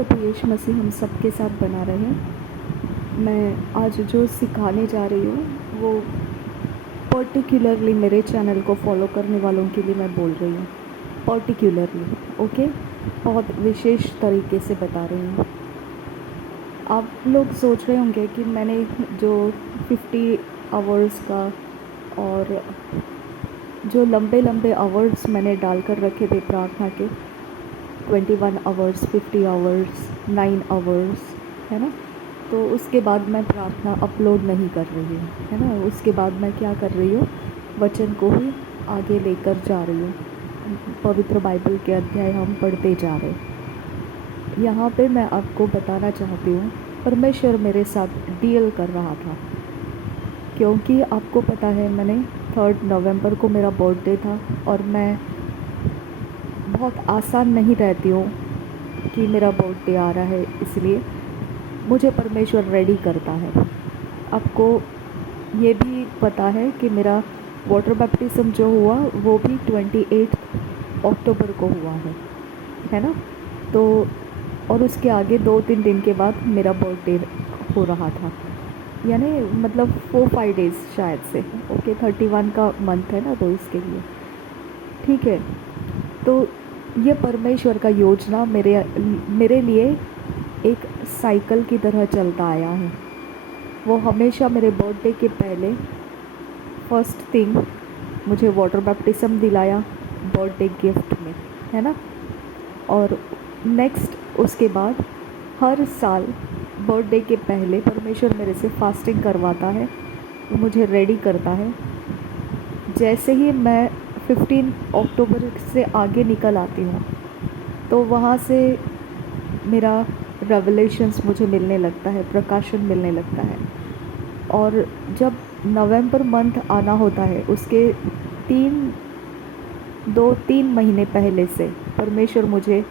प्रभु यीशु मसीह हम सबके साथ बना रहे। मैं आज जो सिखाने जा रही हूँ वो पर्टिकुलरली मेरे चैनल को फॉलो करने वालों के लिए मैं बोल रही हूँ। पर्टिकुलरली ओके, बहुत विशेष तरीके से बता रही हूँ। आप लोग सोच रहे होंगे कि मैंने जो 50 आवर्स का और जो लंबे लंबे आवर्स मैंने डालकर रखे थे प्रार्थना के, 21 आवर्स, 50 आवर्स, 9 आवर्स, है ना। तो उसके बाद मैं प्रार्थना अपलोड नहीं कर रही हूँ, है ना। उसके बाद मैं क्या कर रही हूँ, वचन को ही आगे लेकर जा रही हूँ। पवित्र बाइबल के अध्याय हम पढ़ते जा रहे हैं। यहाँ पे मैं आपको बताना चाहती हूँ, परमेश्वर मेरे साथ डील कर रहा था, क्योंकि आपको पता है मैंने 3 नवंबर को मेरा बर्थडे था और मैं बहुत आसान नहीं रहती हूँ कि मेरा बर्थडे आ रहा है, इसलिए मुझे परमेश्वर रेडी करता है। आपको ये भी पता है कि मेरा वाटर बैप्टिज्म जो हुआ वो भी 28 अक्टूबर को हुआ है ना। तो और उसके आगे 2-3 दिन के बाद मेरा बर्थडे हो रहा था, यानी मतलब 4-5 डेज़ शायद से। ओके, 31 का मंथ है ना, तो इसके लिए ठीक है। तो ये परमेश्वर का योजना मेरे लिए एक साइकिल की तरह चलता आया है। वो हमेशा मेरे बर्थडे के पहले फर्स्ट थिंग मुझे वाटर बैप्टिज्म दिलाया बर्थडे गिफ्ट में, है ना। और नेक्स्ट उसके बाद हर साल बर्थडे के पहले परमेश्वर मेरे से फास्टिंग करवाता है, मुझे रेडी करता है। जैसे ही मैं 15 अक्टूबर से आगे निकल आती हूँ तो वहाँ से मेरा रेवलेशंस मुझे मिलने लगता है, प्रकाशन मिलने लगता है। और जब नवंबर मंथ आना होता है उसके 2-3 महीने पहले से परमेश्वर मुझे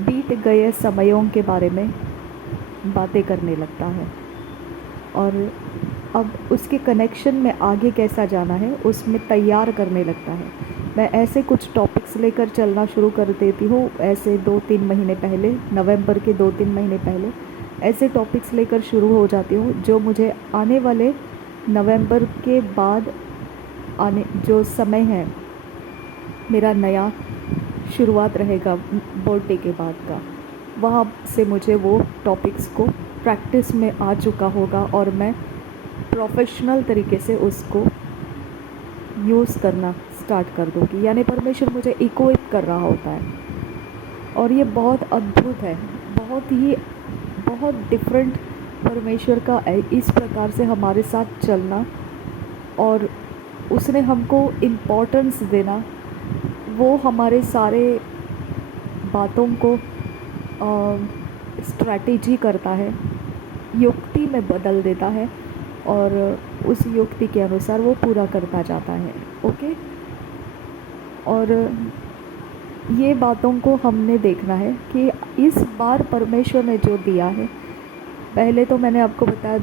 बीत गए समयों के बारे में बातें करने लगता है, और अब उसके कनेक्शन में आगे कैसा जाना है उसमें तैयार करने लगता है। मैं ऐसे कुछ टॉपिक्स लेकर चलना शुरू कर देती हूँ, ऐसे 2-3 महीने पहले, नवंबर के 2-3 महीने पहले ऐसे टॉपिक्स लेकर शुरू हो जाती हूँ जो मुझे आने वाले नवंबर के बाद आने जो समय है, मेरा नया शुरुआत रहेगा बर्थडे के बाद का, वहाँ से मुझे वो टॉपिक्स को प्रैक्टिस में आ चुका होगा और मैं प्रोफेशनल तरीके से उसको यूज़ करना स्टार्ट कर दूँगी। यानी परमेश्वर मुझे इक्विप कर रहा होता है, और ये बहुत अद्भुत है, बहुत डिफरेंट परमेश्वर का इस प्रकार से हमारे साथ चलना, और उसने हमको इम्पोर्टेंस देना। वो हमारे सारे बातों को स्ट्रैटेजी करता है, युक्ति में बदल देता है, और उस युक्ति के अनुसार वो पूरा करता जाता है। ओके, और ये बातों को हमने देखना है कि इस बार परमेश्वर ने जो दिया है, पहले तो मैंने आपको बताया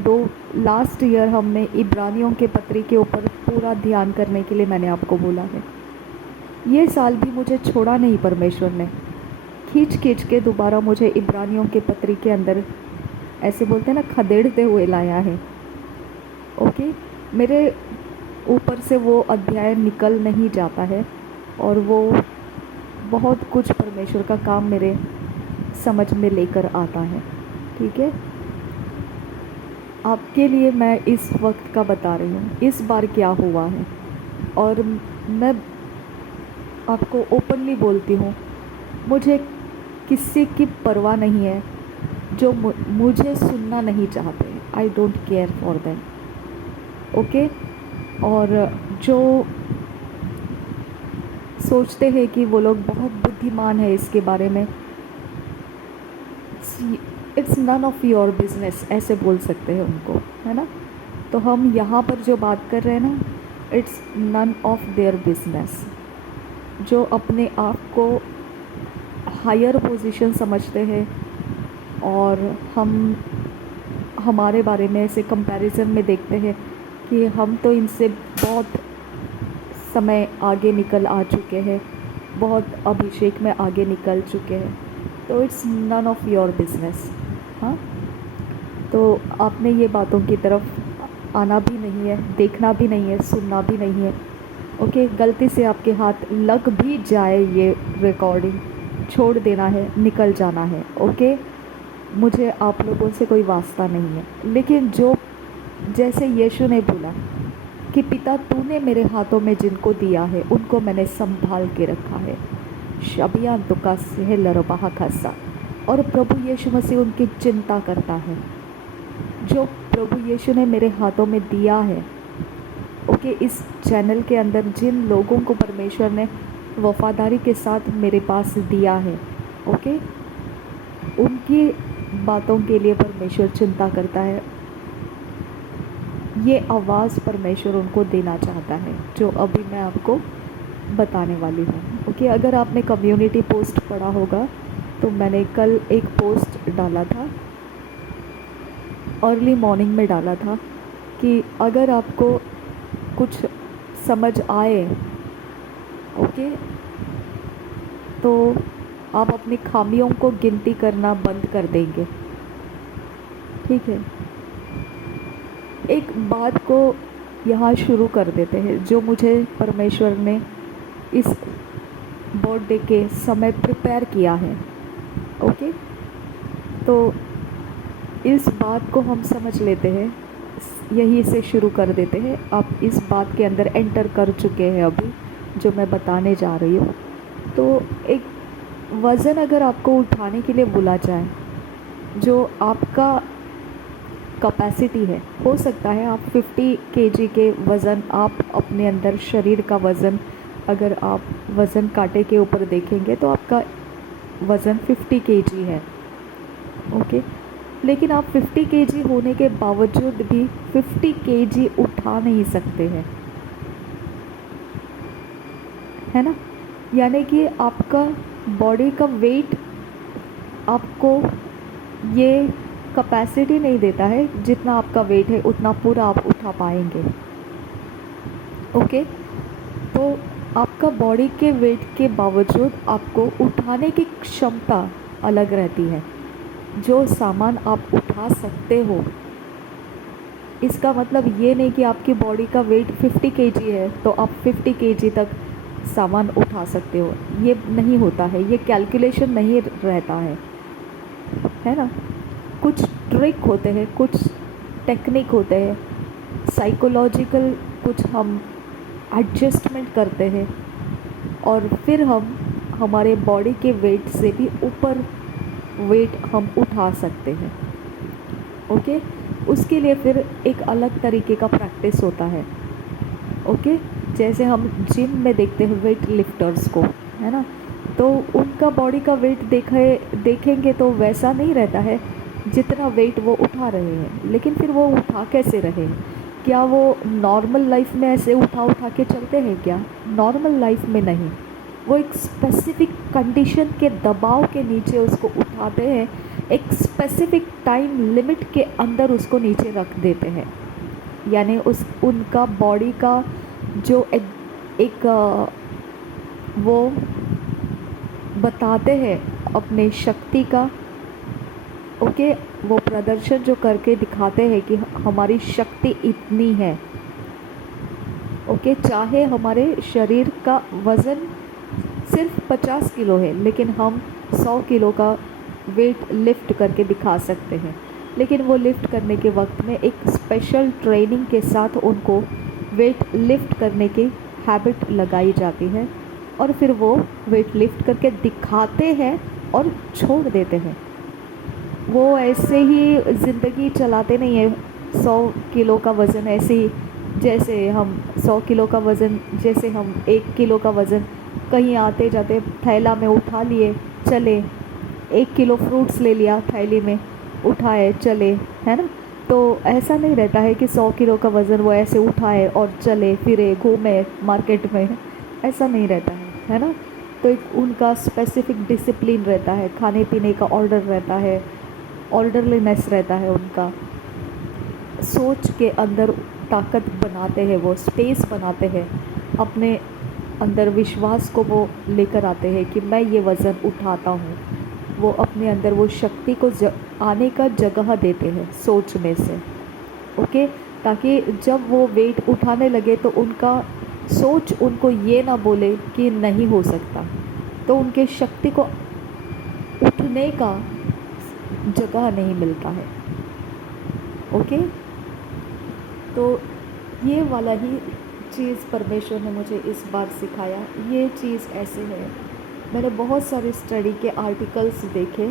लास्ट ईयर हमने इब्रानियों के पत्री के ऊपर पूरा ध्यान करने के लिए मैंने आपको बोला है। ये साल भी मुझे छोड़ा नहीं, परमेश्वर ने खींच के दोबारा मुझे इब्रानियों के पत्री के अंदर, ऐसे बोलते हैं ना, खदेड़ते हुए लाया है। ओके, मेरे ऊपर से वो अध्याय निकल नहीं जाता है, और वो बहुत कुछ परमेश्वर का काम मेरे समझ में लेकर आता है। ठीक है, आपके लिए मैं इस वक्त का बता रही हूँ, इस बार क्या हुआ है। और मैं आपको ओपनली बोलती हूँ, मुझे किसी की परवाह नहीं है जो मुझे सुनना नहीं चाहते। I don't care for them. Okay, और जो सोचते हैं कि वो लोग बहुत बुद्धिमान है इसके बारे में, it's none of your business, ऐसे बोल सकते हैं उनको, है ना। तो हम यहाँ पर जो बात कर रहे हैं ना, it's none of their business. जो अपने आप को हायर पोजीशन समझते हैं और हमारे बारे में ऐसे कंपैरिजन में देखते हैं कि हम तो इनसे बहुत समय आगे निकल आ चुके हैं, बहुत अभिषेक में आगे निकल चुके हैं, तो it's none of your business. हाँ, तो आपने ये बातों की तरफ आना भी नहीं है, देखना भी नहीं है, सुनना भी नहीं है। ओके, गलती से आपके हाथ लग भी जाए ये रिकॉर्डिंग, छोड़ देना है, निकल जाना है। ओके, मुझे आप लोगों से कोई वास्ता नहीं है। लेकिन जो जैसे यीशु ने बोला कि पिता तूने मेरे हाथों में जिनको दिया है उनको मैंने संभाल के रखा है, शबियान तो का लरबाहा खासा। और प्रभु यीशु मसीह उनकी चिंता करता है। जो प्रभु यीशु ने मेरे हाथों में दिया है, ओके, इस चैनल के अंदर जिन लोगों को परमेश्वर ने वफादारी के साथ मेरे पास दिया है, ओके, उनकी बातों के लिए परमेश्वर चिंता करता है। ये आवाज़ परमेश्वर उनको देना चाहता है जो अभी मैं आपको बताने वाली हूँ। ओके, अगर आपने कम्युनिटी पोस्ट पढ़ा होगा तो मैंने कल एक पोस्ट डाला था, अर्ली मॉर्निंग में डाला था कि अगर आपको कुछ समझ आए, ओके, तो आप अपनी खामियों को गिनती करना बंद कर देंगे। ठीक है, एक बात को यहाँ शुरू कर देते हैं जो मुझे परमेश्वर ने इस बर्थडे के समय प्रिपेयर किया है। ओके, तो इस बात को हम समझ लेते हैं, यहीं से शुरू कर देते हैं। आप इस बात के अंदर एंटर कर चुके हैं अभी जो मैं बताने जा रही हूँ। तो एक वज़न अगर आपको उठाने के लिए बोला जाए, जो आपका कैपेसिटी है, हो सकता है आप 50 केजी के वज़न, आप अपने अंदर शरीर का वज़न, अगर आप वज़न कांटे के ऊपर देखेंगे तो आपका वज़न 50 केजी है। ओके, लेकिन आप 50 केजी होने के बावजूद भी 50 केजी उठा नहीं सकते हैं, है ना। यानी कि आपका बॉडी का वेट आपको ये कैपेसिटी नहीं देता है, जितना आपका वेट है उतना पूरा आप उठा पाएंगे। ओके, तो आपका बॉडी के वेट के बावजूद आपको उठाने की क्षमता अलग रहती है। जो सामान आप उठा सकते हो, इसका मतलब ये नहीं कि आपकी बॉडी का वेट 50 केजी है तो आप 50 केजी तक सामान उठा सकते हो। ये नहीं होता है, ये कैलकुलेशन नहीं रहता है ना। कुछ ट्रिक होते हैं, कुछ टेक्निक होते हैं, साइकोलॉजिकल कुछ हम एडजस्टमेंट करते हैं और फिर हम हमारे बॉडी के वेट से भी ऊपर वेट हम उठा सकते हैं। ओके, उसके लिए फिर एक अलग तरीके का प्रैक्टिस होता है। ओके, जैसे हम जिम में देखते हैं वेट लिफ्टर्स को, है ना, तो उनका बॉडी का वेट देखेंगे तो वैसा नहीं रहता है जितना वेट वो उठा रहे हैं। लेकिन फिर वो उठा कैसे रहे हैं? क्या वो नॉर्मल लाइफ में ऐसे उठा के चलते हैं क्या? नॉर्मल लाइफ में नहीं, वो एक स्पेसिफिक कंडीशन के दबाव के नीचे उसको उठाते हैं, एक स्पेसिफिक टाइम लिमिट के अंदर उसको नीचे रख देते हैं। यानी उनका बॉडी का जो एक वो बताते हैं अपने शक्ति का, ओके, वो प्रदर्शन जो करके दिखाते हैं कि हमारी शक्ति इतनी है। ओके, चाहे हमारे शरीर का वज़न सिर्फ 50 किलो है लेकिन हम 100 किलो का वेट लिफ्ट करके दिखा सकते हैं। लेकिन वो लिफ्ट करने के वक्त में एक स्पेशल ट्रेनिंग के साथ उनको वेट लिफ्ट करने की हैबिट लगाई जाती है और फिर वो वेट लिफ्ट करके दिखाते हैं और छोड़ देते हैं। वो ऐसे ही ज़िंदगी चलाते नहीं है। 100 किलो का वज़न ऐसे ही, जैसे हम 100 किलो का वज़न, जैसे हम 1 किलो का वज़न कहीं आते जाते थैला में उठा लिए चले, 1 किलो फ्रूट्स ले लिया थैली में, उठाए चले, है ना। तो ऐसा नहीं रहता है कि 100 किलो का वज़न वो ऐसे उठाए और चले फिरे घूमे मार्केट में, ऐसा नहीं रहता है ना। तो एक उनका स्पेसिफिक डिसिप्लिन रहता है, खाने पीने का ऑर्डर रहता है, ऑर्डरलीनेस रहता है उनका। सोच के अंदर ताकत बनाते हैं, वो स्पेस बनाते हैं, अपने अंदर विश्वास को वो लेकर आते हैं कि मैं ये वज़न उठाता हूँ। वो अपने अंदर वो शक्ति को आने का जगह देते हैं सोच में से, ओके, ताकि जब वो वेट उठाने लगे तो उनका सोच उनको ये ना बोले कि नहीं हो सकता, तो उनके शक्ति को उठने का जगह नहीं मिलता है, ओके। तो ये वाला ही चीज़ परमेश्वर ने मुझे इस बार सिखाया। ये चीज़ ऐसे है, मैंने बहुत सारे स्टडी के आर्टिकल्स देखे,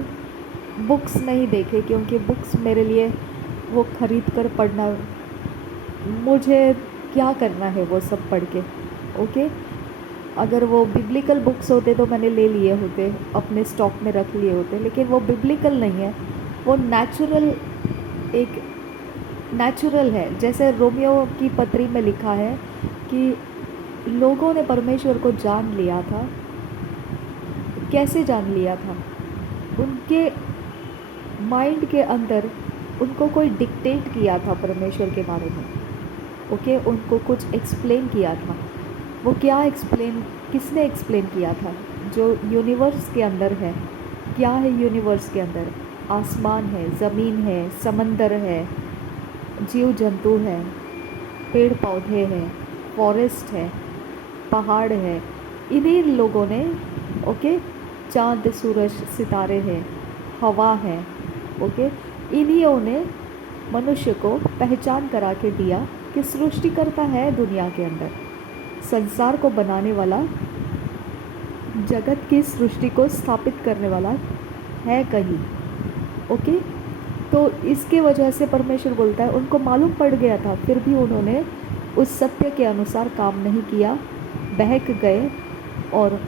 बुक्स नहीं देखे, क्योंकि बुक्स मेरे लिए वो ख़रीद कर पढ़ना, मुझे क्या करना है वो सब पढ़ के, ओके। अगर वो बिब्लिकल बुक्स होते तो मैंने ले लिए होते, अपने स्टॉक में रख लिए होते, लेकिन वो बिब्लिकल नहीं है, वो एक नेचुरल है। जैसे रोमियो की पत्री में लिखा है कि लोगों ने परमेश्वर को जान लिया था। कैसे जान लिया था? उनके माइंड के अंदर उनको कोई डिक्टेट किया था परमेश्वर के बारे में, ओके, उनको कुछ एक्सप्लेन किया था। वो क्या एक्सप्लेन, किसने एक्सप्लेन किया था? जो यूनिवर्स के अंदर है। क्या है यूनिवर्स के अंदर? आसमान है, ज़मीन है, समंदर है, जीव जंतु है, पेड़ पौधे हैं, फॉरेस्ट है, पहाड़ है। इन्हीं लोगों ने, ओके, चाँद सूरज सितारे हैं, हवा है, ओके, इन्हीं ने मनुष्य को पहचान करा के दिया कि सृष्टिकर्ता है दुनिया के अंदर, संसार को बनाने वाला, जगत की सृष्टि को स्थापित करने वाला है कहीं, ओके। तो इसके वजह से परमेश्वर बोलता है उनको मालूम पड़ गया था, फिर भी उन्होंने उस सत्य के अनुसार काम नहीं किया, बहक गए और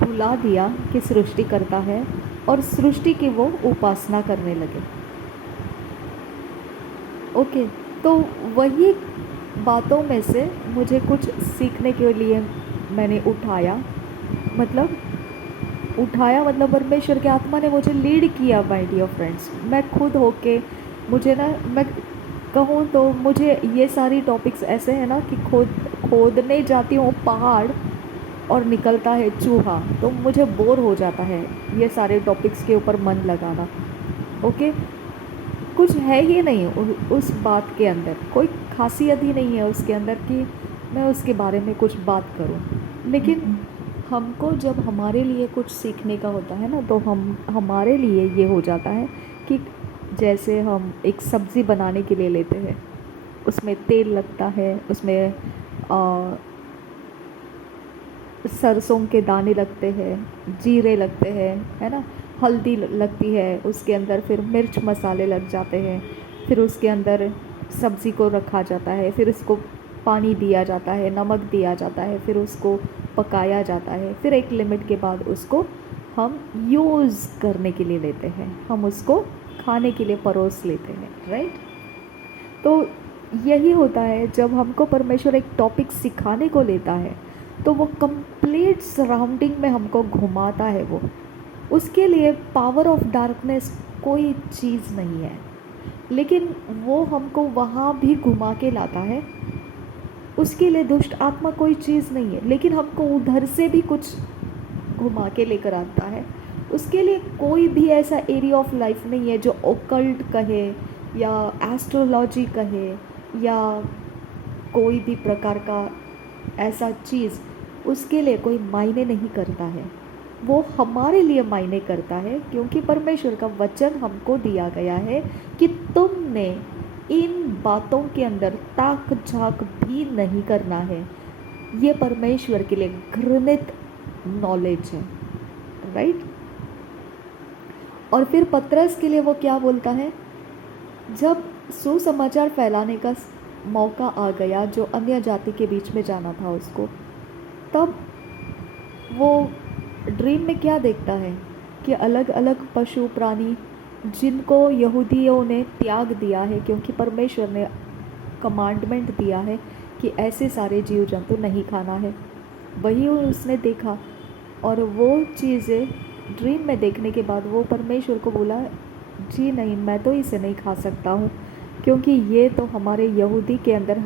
भुला दिया कि सृष्टि करता है, और सृष्टि की वो उपासना करने लगे, ओके। तो वही बातों में से मुझे कुछ सीखने के लिए मैंने उठाया, मतलब परमेश्वर की आत्मा ने मुझे लीड किया, माय डियर फ्रेंड्स। मैं खुद होके, मुझे ना, मैं कहूँ तो मुझे ये सारी टॉपिक्स ऐसे हैं ना कि खोदने जाती हूँ पहाड़ और निकलता है चूहा, तो मुझे बोर हो जाता है ये सारे टॉपिक्स के ऊपर मन लगाना, ओके। कुछ है ही नहीं उस बात के अंदर, कोई खासियत ही नहीं है उसके अंदर कि मैं उसके बारे में कुछ बात करूं। लेकिन हमको जब हमारे लिए कुछ सीखने का होता है ना, तो हमारे लिए ये हो जाता है कि जैसे हम एक सब्ज़ी बनाने के लिए लेते हैं, उसमें तेल लगता है, उसमें सरसों के दाने लगते हैं, जीरे लगते हैं, है ना, हल्दी लगती है उसके अंदर, फिर मिर्च मसाले लग जाते हैं, फिर उसके अंदर सब्ज़ी को रखा जाता है, फिर उसको पानी दिया जाता है, नमक दिया जाता है, फिर उसको पकाया जाता है, फिर एक लिमिट के बाद उसको हम यूज़ करने के लिए लेते हैं, हम उसको खाने के लिए परोस लेते हैं, राइट। तो यही होता है जब हमको परमेश्वर एक टॉपिक सिखाने को लेता है, तो वो कंप्लीट सराउंडिंग में हमको घुमाता है। वो उसके लिए पावर ऑफ डार्कनेस कोई चीज़ नहीं है, लेकिन वो हमको वहाँ भी घुमा के लाता है। उसके लिए दुष्ट आत्मा कोई चीज़ नहीं है, लेकिन हमको उधर से भी कुछ घुमा के लेकर आता है। उसके लिए कोई भी ऐसा एरिया ऑफ लाइफ नहीं है जो ओकल्ट कहे या एस्ट्रोलॉजी कहे या कोई भी प्रकार का ऐसा चीज़, उसके लिए कोई मायने नहीं करता है। वो हमारे लिए मायने करता है, क्योंकि परमेश्वर का वचन हमको दिया गया है कि तुमने इन बातों के अंदर ताक झाक भी नहीं करना है। ये परमेश्वर के लिए घृणित नॉलेज है, राइट। और फिर पतरस के लिए वो क्या बोलता है, जब सुसमाचार फैलाने का मौका आ गया, जो अन्य जाति के बीच में जाना था उसको, तब वो ड्रीम में क्या देखता है कि अलग अलग पशु प्राणी जिनको यहूदियों ने त्याग दिया है, क्योंकि परमेश्वर ने कमांडमेंट दिया है कि ऐसे सारे जीव जंतु नहीं खाना है, वही उसने देखा। और वो चीज़ें ड्रीम में देखने के बाद वो परमेश्वर को बोला, जी नहीं, मैं तो इसे नहीं खा सकता हूँ, क्योंकि ये तो हमारे यहूदी के अंदर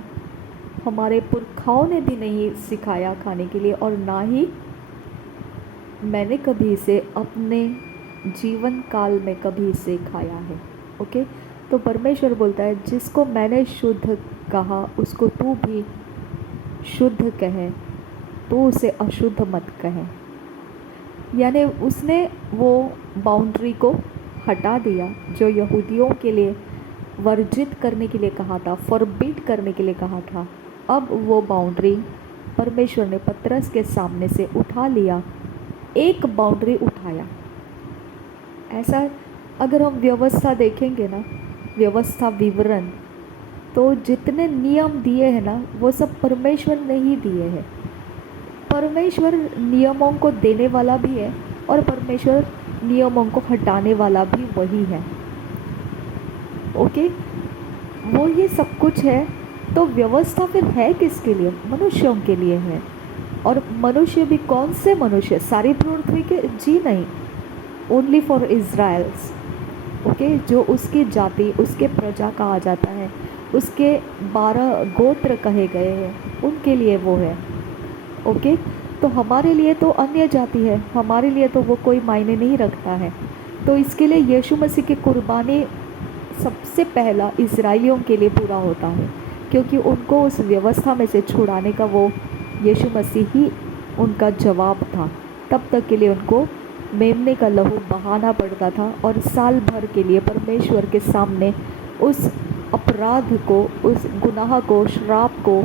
हमारे पुरखाओं ने भी नहीं सिखाया खाने के लिए, और ना ही मैंने कभी इसे अपने जीवन काल में कभी इसे खाया है। ओके, तो परमेश्वर बोलता है जिसको मैंने शुद्ध कहा उसको तू भी शुद्ध कहे, तो उसे अशुद्ध मत कहे। यानी उसने वो बाउंड्री को हटा दिया जो यहूदियों के लिए वर्जित करने के लिए कहा था, फॉरबिड करने के लिए कहा था। अब वो बाउंड्री परमेश्वर ने पतरस के सामने से उठा लिया, एक बाउंड्री उठाया। ऐसा अगर हम व्यवस्था देखेंगे ना, व्यवस्था विवरण, तो जितने नियम दिए हैं ना वो सब परमेश्वर ने ही दिए हैं। परमेश्वर नियमों को देने वाला भी है और परमेश्वर नियमों को हटाने वाला भी वही है। ओके, वो ये सब कुछ है, तो व्यवस्था फिर है किसके लिए? मनुष्यों के लिए है। और मनुष्य भी कौन से मनुष्य? सारी पृथ्वी के जी नहीं, ओनली फॉर इज़राइल्स। ओके, जो उसकी जाति, उसके प्रजा कहा जाता है, उसके 12 गोत्र कहे गए हैं, उनके लिए वो है। ओके, तो हमारे लिए तो अन्य जाति है, हमारे लिए तो वो कोई मायने नहीं रखता है। तो इसके लिए यीशु मसीह की कुर्बानी सबसे पहला इज़राइलियों के लिए पूरा होता है, क्योंकि उनको उस व्यवस्था में से छुड़ाने का वो यीशु मसीह ही उनका जवाब था। तब तक के लिए उनको मेमने का लहू बहाना पड़ता था और साल भर के लिए परमेश्वर के सामने उस अपराध को, उस गुनाह को, श्राप को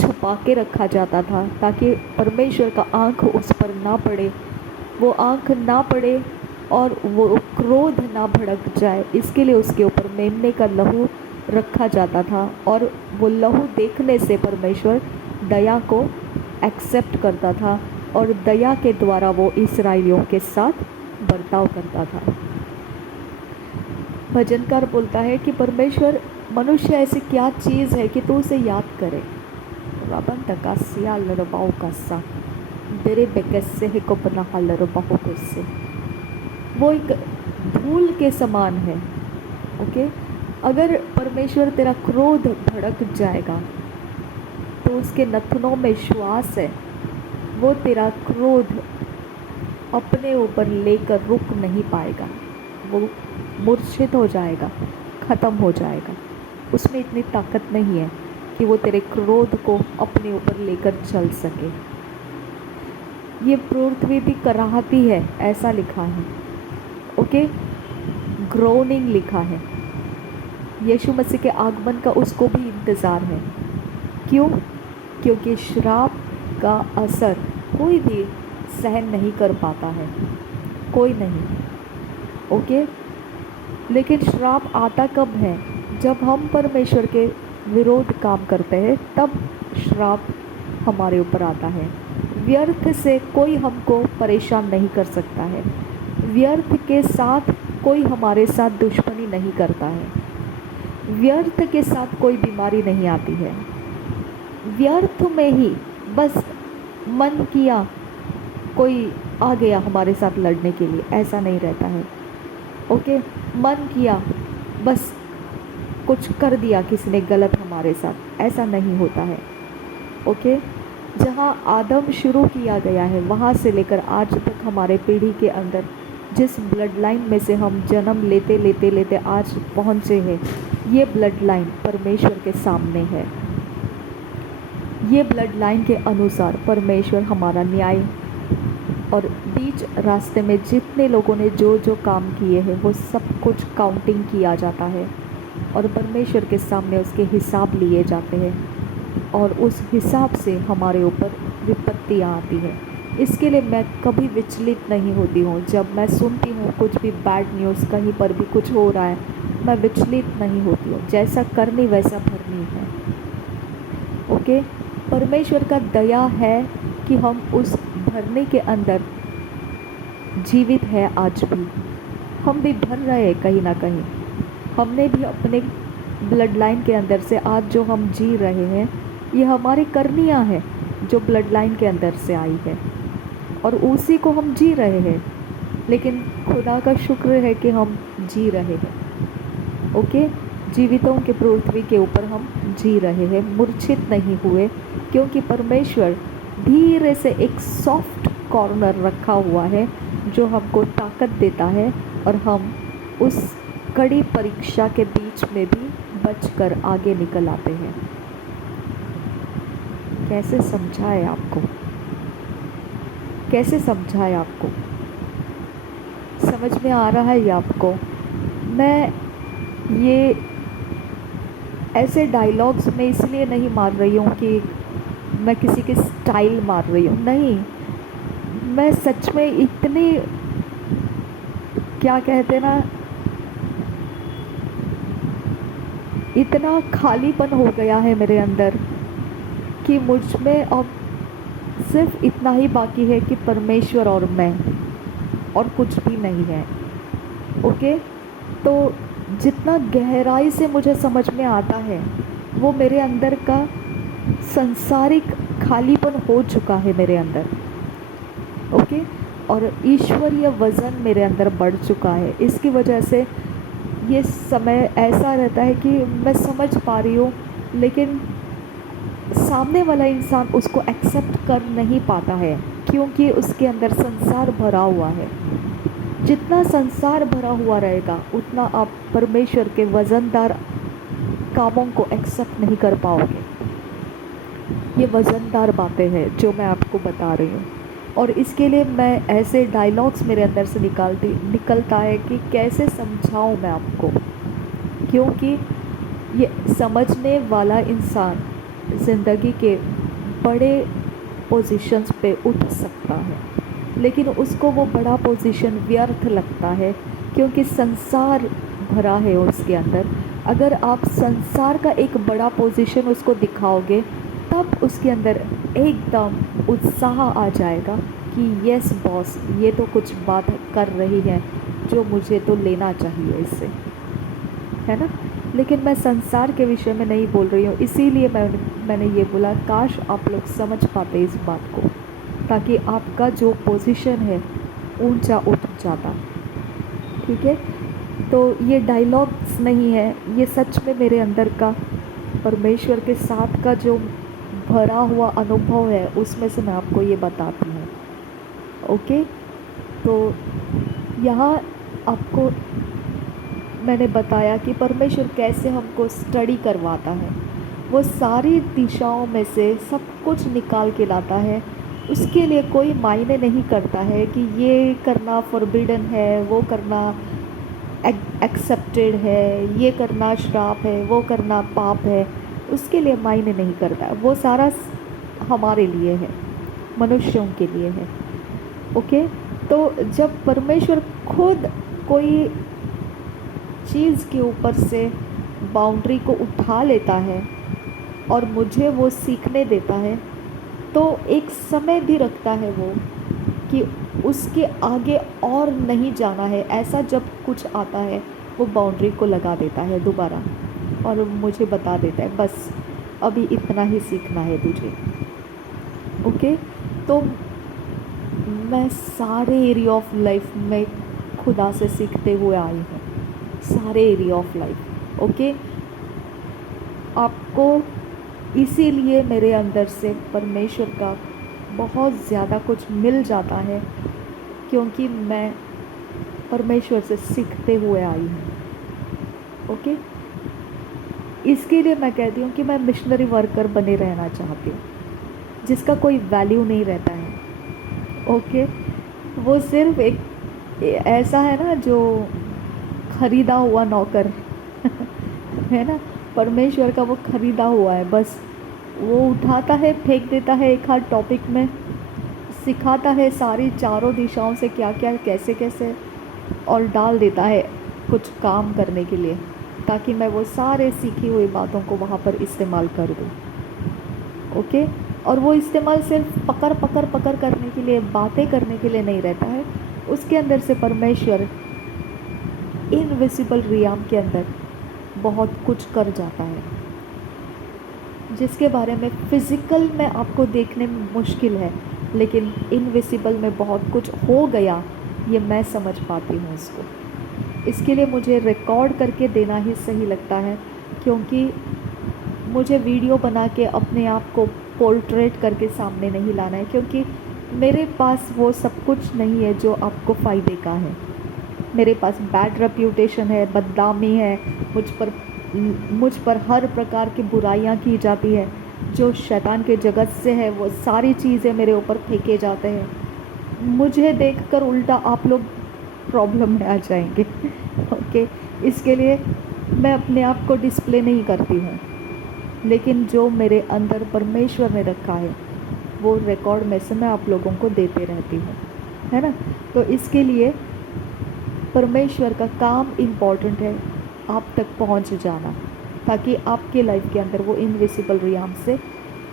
छुपा के रखा जाता था, ताकि परमेश्वर का आंख उस पर ना पड़े, वो आंख ना पड़े और वो क्रोध ना भड़क जाए। इसके लिए उसके ऊपर मेमने का लहू रखा जाता था, और वो लहू देखने से परमेश्वर दया को एक्सेप्ट करता था और दया के द्वारा वो इस्राएलियों के साथ बर्ताव करता था। भजनकार बोलता है कि परमेश्वर, मनुष्य ऐसी क्या चीज़ है कि तू उसे याद करे। रबन तकासिया लरबाओ कासा बेरे बेकसे है को बना लरबाओ से, वो एक धूल के समान है। ओके, अगर परमेश्वर तेरा क्रोध भड़क जाएगा तो उसके नथनों में श्वास है, वो तेरा क्रोध अपने ऊपर लेकर रुक नहीं पाएगा, वो मूर्छित हो जाएगा, ख़त्म हो जाएगा। उसमें इतनी ताकत नहीं है कि वो तेरे क्रोध को अपने ऊपर लेकर चल सके। ये पृथ्वी भी कराहती है, ऐसा लिखा है। ओके, ग्रोनिंग लिखा है। यीशु मसीह के आगमन का उसको भी इंतज़ार है। क्यों? क्योंकि श्राप का असर कोई भी सहन नहीं कर पाता है, कोई नहीं। ओके, लेकिन श्राप आता कब है? जब हम परमेश्वर के विरोध काम करते हैं, तब श्राप हमारे ऊपर आता है। व्यर्थ से कोई हमको परेशान नहीं कर सकता है, व्यर्थ के साथ कोई हमारे साथ दुश्मनी नहीं करता है, व्यर्थ के साथ कोई बीमारी नहीं आती है। व्यर्थ में ही बस मन किया कोई आ गया हमारे साथ लड़ने के लिए, ऐसा नहीं रहता है। ओके, मन किया बस कुछ कर दिया किसी ने गलत हमारे साथ, ऐसा नहीं होता है। ओके, जहाँ आदम शुरू किया गया है वहाँ से लेकर आज तक हमारे पीढ़ी के अंदर जिस ब्लड लाइन में से हम जन्म लेते लेते लेते आज पहुँचे हैं, ये ब्लड लाइन परमेश्वर के सामने है। ये ब्लड लाइन के अनुसार परमेश्वर हमारा न्याय, और बीच रास्ते में जितने लोगों ने जो जो काम किए हैं वो सब कुछ काउंटिंग किया जाता है और परमेश्वर के सामने उसके हिसाब लिए जाते हैं, और उस हिसाब से हमारे ऊपर विपत्तियाँ आती हैं। इसके लिए मैं कभी विचलित नहीं होती हूँ। जब मैं सुनती हूँ कुछ भी बैड न्यूज़, कहीं पर भी कुछ हो रहा है, मैं विचलित नहीं होती हूँ। जैसा करनी वैसा भरनी है। ओके, परमेश्वर का दया है कि हम उस भरने के अंदर जीवित है। आज भी हम भी भर रहे हैं कहीं ना कहीं। हमने भी अपने ब्लड लाइन के अंदर से आज जो हम जी रहे हैं, ये हमारी करनियाँ हैं जो ब्लड लाइन के अंदर से आई है, और उसी को हम जी रहे हैं। लेकिन खुदा का शुक्र है कि हम जी रहे हैं। ओके, जीवितों के पृथ्वी के ऊपर हम जी रहे हैं, मूर्छित नहीं हुए, क्योंकि परमेश्वर धीरे से एक सॉफ्ट कॉर्नर रखा हुआ है जो हमको ताकत देता है और हम उस कड़ी परीक्षा के बीच में भी बचकर आगे निकल आते हैं। कैसे समझाए आपको, कैसे समझाए आपको? समझ में आ रहा है ये आपको? मैं ये ऐसे डायलॉग्स में इसलिए नहीं मार रही हूँ कि मैं किसी के स्टाइल मार रही हूँ, नहीं। मैं सच में इतनी, क्या कहते ना, इतना खालीपन हो गया है मेरे अंदर कि मुझ में अब सिर्फ इतना ही बाकी है कि परमेश्वर और मैं, और कुछ भी नहीं है। ओके, तो जितना गहराई से मुझे समझ में आता है वो मेरे अंदर का संसारिक खालीपन हो चुका है मेरे अंदर। ओके, और ईश्वरीय वज़न मेरे अंदर बढ़ चुका है। इसकी वजह से ये समय ऐसा रहता है कि मैं समझ पा रही हूँ, लेकिन सामने वाला इंसान उसको एक्सेप्ट कर नहीं पाता है, क्योंकि उसके अंदर संसार भरा हुआ है। जितना संसार भरा हुआ रहेगा उतना आप परमेश्वर के वज़नदार कामों को एक्सेप्ट नहीं कर पाओगे। ये वज़नदार बातें हैं जो मैं आपको बता रही हूँ, और इसके लिए मैं ऐसे डायलॉग्स मेरे अंदर से निकलता है कि कैसे समझाऊँ मैं आपको, क्योंकि ये समझने वाला इंसान ज़िंदगी के बड़े पोजीशंस पे उठ सकता है, लेकिन उसको वो बड़ा पोजीशन व्यर्थ लगता है क्योंकि संसार भरा है उसके अंदर। अगर आप संसार का एक बड़ा पोजीशन उसको दिखाओगे तब उसके अंदर एकदम उत्साह आ जाएगा कि यस बॉस, ये तो कुछ बात कर रही है जो मुझे तो लेना चाहिए इससे, है ना। लेकिन मैं संसार के विषय में नहीं बोल रही हूँ, इसीलिए मैंने ये बोला काश आप लोग समझ पाते इस बात को, ताकि आपका जो पोजीशन है ऊंचा उठ जाता। ठीक है, तो ये डायलॉग्स नहीं है, ये सच में मेरे अंदर का परमेश्वर के साथ का जो भरा हुआ अनुभव है उसमें से मैं आपको ये बताती हूँ। ओके, तो यहाँ आपको मैंने बताया कि परमेश्वर कैसे हमको स्टडी करवाता है। वो सारी दिशाओं में से सब कुछ निकाल के लाता है। उसके लिए कोई मायने नहीं करता है कि ये करना फॉरबिडन है, वो करना एक्सेप्टेड है, ये करना श्राप है, वो करना पाप है। उसके लिए मायने नहीं करता, वो सारा हमारे लिए है, मनुष्यों के लिए है। ओके, तो जब परमेश्वर खुद कोई चीज़ के ऊपर से बाउंड्री को उठा लेता है और मुझे वो सीखने देता है, तो एक समय भी रखता है वो कि उसके आगे और नहीं जाना है। ऐसा जब कुछ आता है वो बाउंड्री को लगा देता है दोबारा और मुझे बता देता है बस अभी इतना ही सीखना है तुझे। ओके, तो मैं सारे एरिया ऑफ लाइफ में खुदा से सीखते हुए आई हूँ, सारे एरिया ऑफ लाइफ। ओके, आपको इसीलिए मेरे अंदर से परमेश्वर का बहुत ज़्यादा कुछ मिल जाता है, क्योंकि मैं परमेश्वर से सीखते हुए आई हूँ। ओके, इसके लिए मैं कहती हूँ कि मैं मिशनरी वर्कर बने रहना चाहती हूँ, जिसका कोई वैल्यू नहीं रहता है। ओके, वो सिर्फ एक ऐसा है ना जो खरीदा हुआ नौकर है ना, परमेश्वर का वो खरीदा हुआ है। बस वो उठाता है, फेंक देता है एक हाथ टॉपिक में, सिखाता है सारी चारों दिशाओं से क्या क्या कैसे कैसे, और डाल देता है कुछ काम करने के लिए, ताकि मैं वो सारे सीखी हुई बातों को वहाँ पर इस्तेमाल कर दूँ। ओके, और वो इस्तेमाल सिर्फ पकड़ करने के लिए, बातें करने के लिए नहीं रहता है। उसके अंदर से परमेश्वर इनविजिबल रियाम के अंदर बहुत कुछ कर जाता है, जिसके बारे में फ़िज़िकल में आपको देखने में मुश्किल है, लेकिन इनविजिबल में बहुत कुछ हो गया, ये मैं समझ पाती हूँ इसको। इसके लिए मुझे रिकॉर्ड करके देना ही सही लगता है, क्योंकि मुझे वीडियो बना के अपने आप को पोर्ट्रेट करके सामने नहीं लाना है, क्योंकि मेरे पास वो सब कुछ नहीं है जो आपको फ़ायदे का है। मेरे पास बैड रेप्यूटेशन है, बदनामी है, मुझ पर हर प्रकार की बुराइयां की जाती है। जो शैतान के जगत से है वो सारी चीज़ें मेरे ऊपर फेंके जाते हैं। मुझे देखकर उल्टा आप लोग प्रॉब्लम में आ जाएंगे। ओके, इसके लिए मैं अपने आप को डिस्प्ले नहीं करती हूँ, लेकिन जो मेरे अंदर परमेश्वर ने रखा है वो रिकॉर्ड में से मैं आप लोगों को देते रहती हूँ, है ना। तो इसके लिए परमेश्वर का काम इम्पॉर्टेंट है, आप तक पहुँच जाना, ताकि आपके लाइफ के अंदर वो इनविजिबल रियाम से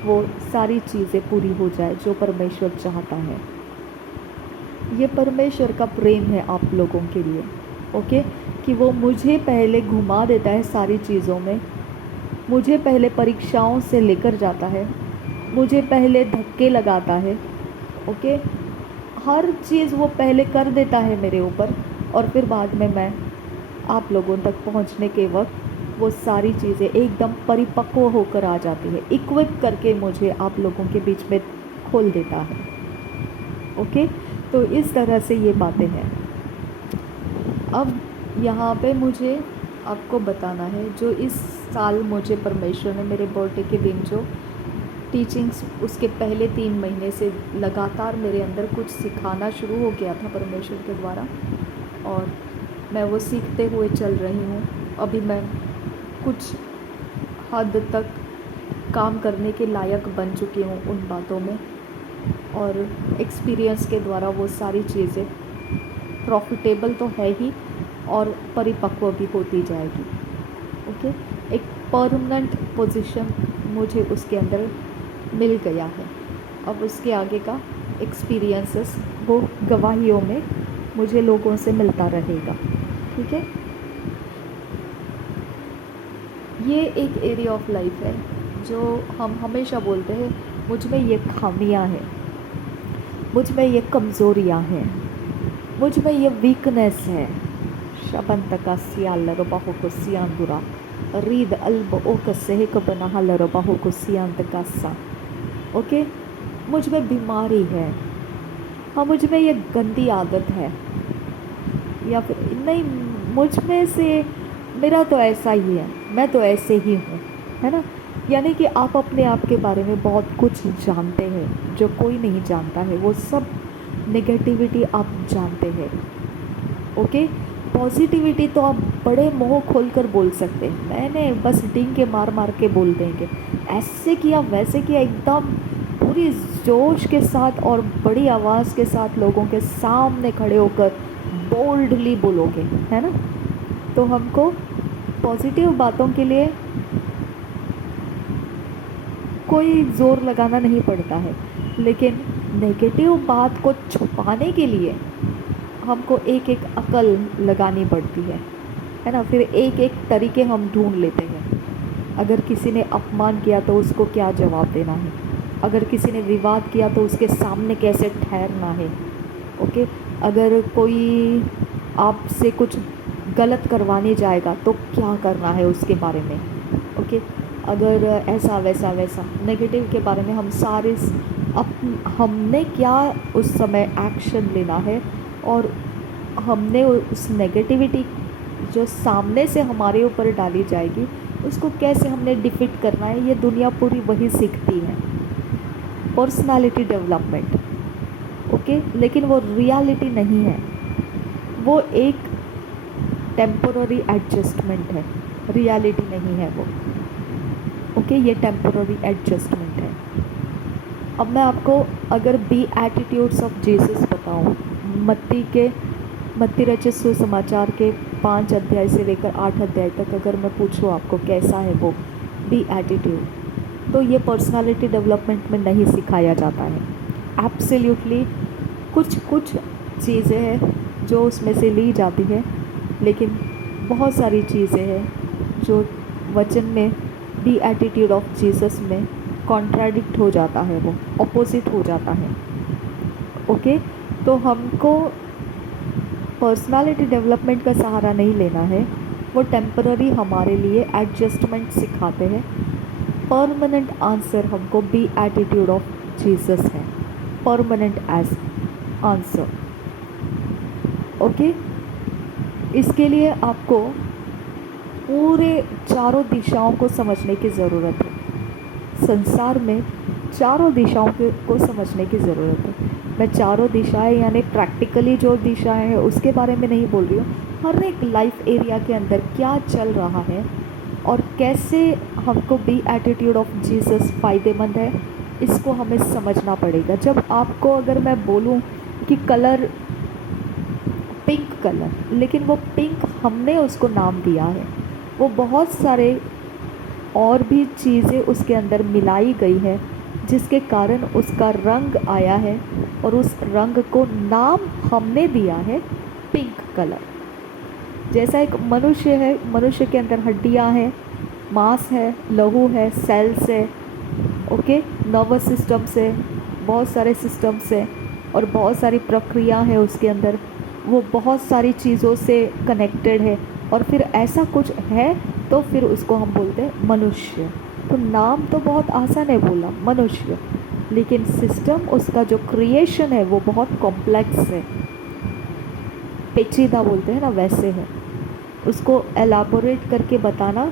वो सारी चीज़ें पूरी हो जाए जो परमेश्वर चाहता है। ये परमेश्वर का प्रेम है आप लोगों के लिए, ओके, कि वो मुझे पहले घुमा देता है सारी चीज़ों में, मुझे पहले परीक्षाओं से लेकर जाता है, मुझे पहले धक्के लगाता है, ओके, हर चीज़ वो पहले कर देता है मेरे ऊपर, और फिर बाद में मैं आप लोगों तक पहुंचने के वक्त वो सारी चीज़ें एकदम परिपक्व होकर आ जाती है, इक्विप करके मुझे आप लोगों के बीच में खोल देता है। ओके, तो इस तरह से ये बातें हैं। अब यहाँ पे मुझे आपको बताना है, जो इस साल मुझे परमेश्वर ने मेरे बर्थडे के दिन जो टीचिंग्स, उसके पहले 3 महीने से लगातार मेरे अंदर कुछ सिखाना शुरू हो गया था परमेश्वर के द्वारा, और मैं वो सीखते हुए चल रही हूँ। अभी मैं कुछ हद तक काम करने के लायक बन चुकी हूँ उन बातों में, और एक्सपीरियंस के द्वारा वो सारी चीज़ें प्रॉफिटेबल तो है ही और परिपक्व भी होती जाएगी। ओके, एक परमानेंट पोजीशन मुझे उसके अंदर मिल गया है। अब उसके आगे का एक्सपीरियंसेस वो गवाहियों में मुझे लोगों से मिलता रहेगा, ठीक है। ये एक एरिया ऑफ लाइफ है जो हम हमेशा बोलते हैं, मुझ में ये खामियां हैं, मुझ में ये कमज़ोरियां हैं, मुझ में ये वीकनेस है। शबंत का सियाल रबाहो को सियांदुरा रीद अल्ब ओक सेहक बना रबाहो को सियांत का सा। ओके, मुझ में बीमारी है, हाँ, मुझ में ये गंदी आदत है, या फिर नहीं, मुझ में से मेरा तो ऐसा ही है, मैं तो ऐसे ही हूँ, है ना। यानी कि आप अपने आप के बारे में बहुत कुछ जानते हैं जो कोई नहीं जानता है, वो सब नेगेटिविटी आप जानते हैं। ओके, पॉजिटिविटी तो आप बड़े मुँह खोल कर बोल सकते हैं, मैंने बस डींग के मार मार के बोल देंगे, ऐसे किया वैसे किया, एकदम पूरी जोश के साथ और बड़ी आवाज़ के साथ लोगों के सामने खड़े होकर बोल्डली बोलोगे, है ना। तो हमको पॉजिटिव बातों के लिए कोई ज़ोर लगाना नहीं पड़ता है, लेकिन नेगेटिव बात को छुपाने के लिए हमको एक एक अकल लगानी पड़ती है ना। फिर एक एक तरीके हम ढूंढ लेते हैं। अगर किसी ने अपमान किया तो उसको क्या जवाब देना है, अगर किसी ने विवाद किया तो उसके सामने कैसे ठहरना है। ओके, अगर कोई आपसे कुछ गलत करवाने जाएगा तो क्या करना है उसके बारे में। ओके, अगर ऐसा वैसा वैसा नेगेटिव के बारे में हम सारे हमने क्या उस समय एक्शन लेना है, और हमने उस नेगेटिविटी जो सामने से हमारे ऊपर डाली जाएगी उसको कैसे हमने डिफीट करना है, ये दुनिया पूरी वही सीखती है, पर्सनालिटी डेवलपमेंट। ओके, लेकिन वो रियलिटी नहीं है, वो एक टेम्पोररी एडजस्टमेंट है, रियलिटी नहीं है वो। ओके, ये टेम्पोररी एडजस्टमेंट है। अब मैं आपको अगर बी एटीट्यूड्स ऑफ जीसस बताऊँ, मत्ती रचित सुसमाचार के 5 अध्याय से लेकर 8 अध्याय तक अगर मैं पूछूँ आपको कैसा है वो बी एटीट्यूड, तो ये पर्सनालिटी डेवलपमेंट में नहीं सिखाया जाता है। एब्सोल्युटली कुछ चीज़ें हैं जो उसमें से ली जाती है, लेकिन बहुत सारी चीज़ें हैं जो वचन में बी एटीट्यूड ऑफ जीसस में कॉन्ट्राडिक्ट हो जाता है, वो ऑपोजिट हो जाता है। ओके, तो हमको पर्सनालिटी डेवलपमेंट का सहारा नहीं लेना है, वो टेम्पररी हमारे लिए एडजस्टमेंट सिखाते हैं। परमानेंट आंसर हमको बी एटीट्यूड ऑफ जीसस है, परमानेंट एज आंसर। ओके, इसके लिए आपको पूरे चारों दिशाओं को समझने की ज़रूरत है। संसार में चारों दिशाओं को समझने की ज़रूरत है। मैं चारों दिशाएं यानी प्रैक्टिकली जो दिशाएं हैं उसके बारे में नहीं बोल रही हूँ, हर एक लाइफ एरिया के अंदर क्या चल रहा है और कैसे हमको बी एटीट्यूड ऑफ जीसस फ़ायदेमंद है, इसको हमें समझना पड़ेगा। जब आपको अगर मैं बोलूँ कि कलर पिंक कलर, लेकिन वो पिंक हमने उसको नाम दिया है, वो बहुत सारे और भी चीज़ें उसके अंदर मिलाई गई है जिसके कारण उसका रंग आया है और उस रंग को नाम हमने दिया है पिंक कलर। जैसा एक मनुष्य है, मनुष्य के अंदर हड्डियां हैं, मांस है, लहू है, सेल्स है, ओके, नर्वस सिस्टम से, बहुत सारे सिस्टम्स है और बहुत सारी प्रक्रिया है उसके अंदर, वो बहुत सारी चीज़ों से कनेक्टेड है और फिर ऐसा कुछ है तो फिर उसको हम बोलते हैं मनुष्य। तो नाम तो बहुत आसान है बोला मनुष्य, लेकिन सिस्टम उसका जो क्रिएशन है वो बहुत कॉम्प्लेक्स है, पेचीदा बोलते हैं ना, वैसे है। उसको एलाबोरेट करके बताना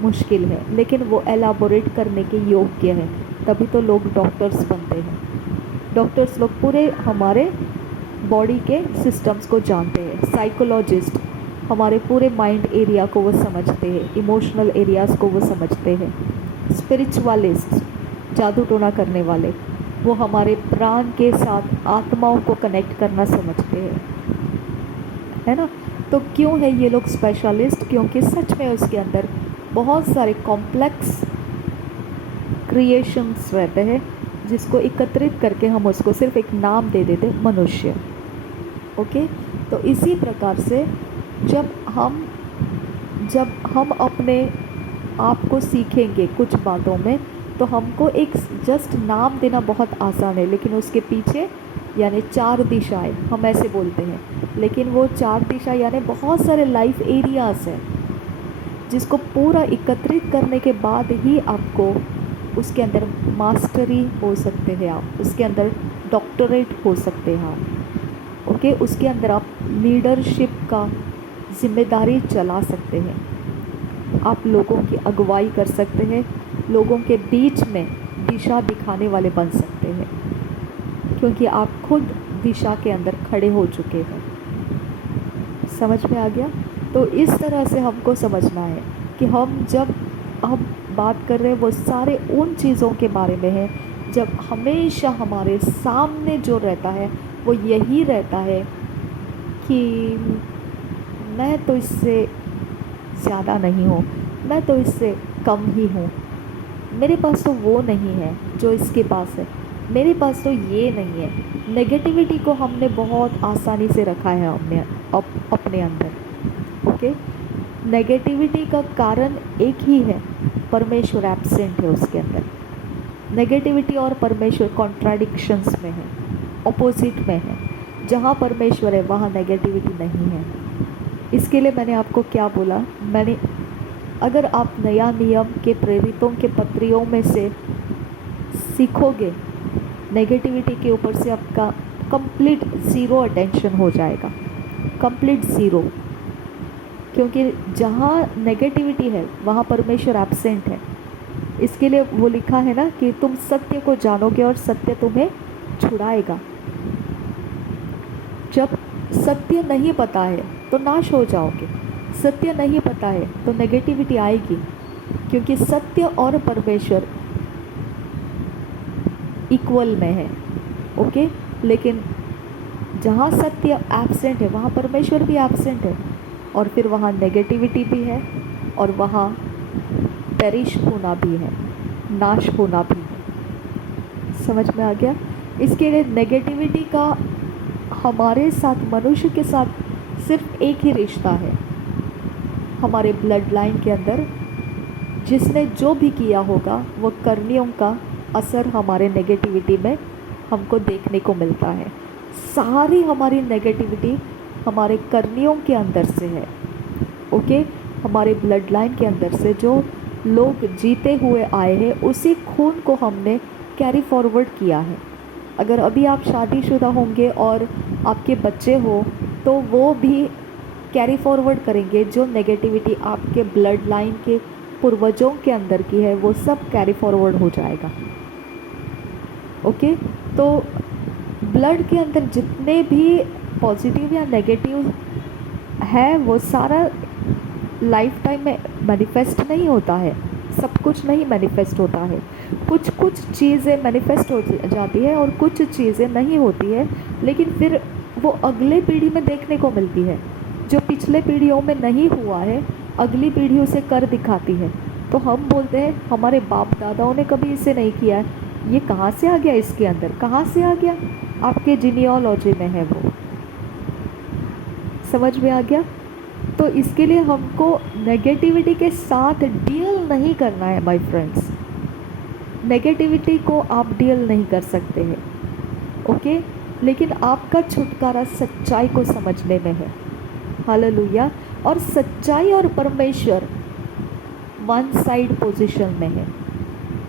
मुश्किल है, लेकिन वो एलाबोरेट करने के योग्य है, तभी तो लोग डॉक्टर्स बनते हैं। डॉक्टर्स लोग पूरे हमारे बॉडी के सिस्टम्स को जानते हैं, साइकोलॉजिस्ट हमारे पूरे माइंड एरिया को वो समझते हैं, इमोशनल एरियाज़ को वो समझते हैं, स्पिरिचुअलिस्ट जादू टोना करने वाले वो हमारे प्राण के साथ आत्माओं को कनेक्ट करना समझते हैं, है ना। तो क्यों है ये लोग स्पेशलिस्ट? क्योंकि सच में उसके अंदर बहुत सारे कॉम्प्लेक्स क्रिएशंस रहते हैं जिसको एकत्रित करके हम उसको सिर्फ एक नाम दे देते मनुष्य। ओके, तो इसी प्रकार से जब हम अपने आप को सीखेंगे कुछ बातों में, तो हमको एक जस्ट नाम देना बहुत आसान है, लेकिन उसके पीछे यानी चार दिशाएं हम ऐसे बोलते हैं, लेकिन वो चार दिशा यानी बहुत सारे लाइफ एरियाज़ हैं जिसको पूरा एकत्रित करने के बाद ही आपको उसके अंदर मास्टरी हो सकते हैं, आप उसके अंदर डॉक्टरेट हो सकते हैं आप। ओके, उसके अंदर आप लीडरशिप का जिम्मेदारी चला सकते हैं, आप लोगों की अगुवाई कर सकते हैं, लोगों के बीच में दिशा दिखाने वाले बन सकते हैं, क्योंकि आप खुद दिशा के अंदर खड़े हो चुके हैं। समझ में आ गया? तो इस तरह से हमको समझना है कि जब हम बात कर रहे हैं वो सारे उन चीज़ों के बारे में है जब हमेशा हमारे सामने जो रहता है वो यही रहता है कि मैं तो इससे ज़्यादा नहीं हूँ, मैं तो इससे कम ही हूँ, मेरे पास तो वो नहीं है जो इसके पास है, मेरे पास तो ये नहीं है। नेगेटिविटी को हमने बहुत आसानी से रखा है अपने अंदर। ओके, नेगेटिविटी का कारण एक ही है, परमेश्वर एब्सेंट है उसके अंदर। नेगेटिविटी और परमेश्वर कॉन्ट्राडिक्शंस में है, ऑपोजिट में है। जहाँ परमेश्वर है वहाँ नेगेटिविटी नहीं है। इसके लिए मैंने आपको क्या बोला, अगर आप नया नियम के प्रेरितों के पत्रियों में से सीखोगे, नेगेटिविटी के ऊपर से आपका कंप्लीट ज़ीरो अटेंशन हो जाएगा, कंप्लीट ज़ीरो, क्योंकि जहाँ नेगेटिविटी है वहाँ परमेश्वर एब्सेंट है। इसके लिए वो लिखा है ना कि तुम सत्य को जानोगे और सत्य तुम्हें छुड़ाएगा। जब सत्य नहीं पता है तो नाश हो जाओगे, सत्य नहीं पता है तो नेगेटिविटी आएगी, क्योंकि सत्य और परमेश्वर इक्वल में है। ओके, लेकिन जहाँ सत्य एब्सेंट है वहाँ परमेश्वर भी एब्सेंट है, और फिर वहाँ नेगेटिविटी भी है और वहाँ पेरिश होना भी है, नाश होना भी है। समझ में आ गया? इसके लिए नेगेटिविटी का हमारे साथ, मनुष्य के साथ सिर्फ एक ही रिश्ता है, हमारे ब्लड लाइन के अंदर जिसने जो भी किया होगा वो करनियों का असर हमारे नेगेटिविटी में हमको देखने को मिलता है। सारी हमारी नेगेटिविटी हमारे करनियों के अंदर से है। ओके, हमारे ब्लड लाइन के अंदर से जो लोग जीते हुए आए हैं उसी खून को हमने कैरी फॉरवर्ड किया है। अगर अभी आप शादीशुदा होंगे और आपके बच्चे हो तो वो भी कैरी फॉरवर्ड करेंगे। जो नेगेटिविटी आपके ब्लड लाइन के पूर्वजों के अंदर की है वो सब कैरी फॉरवर्ड हो जाएगा। ओके, तो ब्लड के अंदर जितने भी पॉजिटिव या नेगेटिव है वो सारा लाइफ टाइम में मैनिफेस्ट नहीं होता है, सब कुछ नहीं मैनिफेस्ट होता है। कुछ कुछ चीज़ें मैनिफेस्ट हो जाती है और कुछ चीज़ें नहीं होती है, लेकिन फिर वो अगले पीढ़ी में देखने को मिलती है। जो पिछले पीढ़ियों में नहीं हुआ है अगली पीढ़ी उसे कर दिखाती है। तो हम बोलते हैं हमारे बाप दादाओं ने कभी इसे नहीं किया है, ये कहाँ से आ गया, इसके अंदर कहाँ से आ गया, आपके जीनियोलॉजी में है वो। समझ में आ गया? तो इसके लिए हमको नेगेटिविटी के साथ डील नहीं करना है माय फ्रेंड्स। नेगेटिविटी को आप डील नहीं कर सकते हैं, ओके, लेकिन आपका छुटकारा सच्चाई को समझने में है। हालेलुया। और सच्चाई और परमेश्वर वन साइड पोजीशन में है,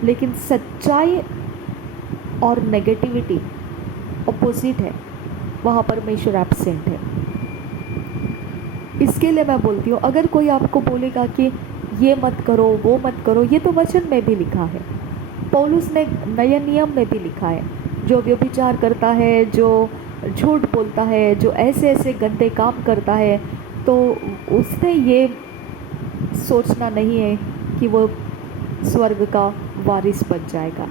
लेकिन सच्चाई और नेगेटिविटी अपोजिट है, वहाँ परमेश्वर एब्सेंट है। इसके लिए मैं बोलती हूँ अगर कोई आपको बोलेगा कि ये मत करो वो मत करो, ये तो वचन में भी लिखा है, पौलुस ने नए नियम में भी लिखा है। जो व्यभिचार करता है, जो झूठ बोलता है, जो ऐसे ऐसे गंदे काम करता है, तो उसने ये सोचना नहीं है कि वो स्वर्ग का वारिस बन जाएगा।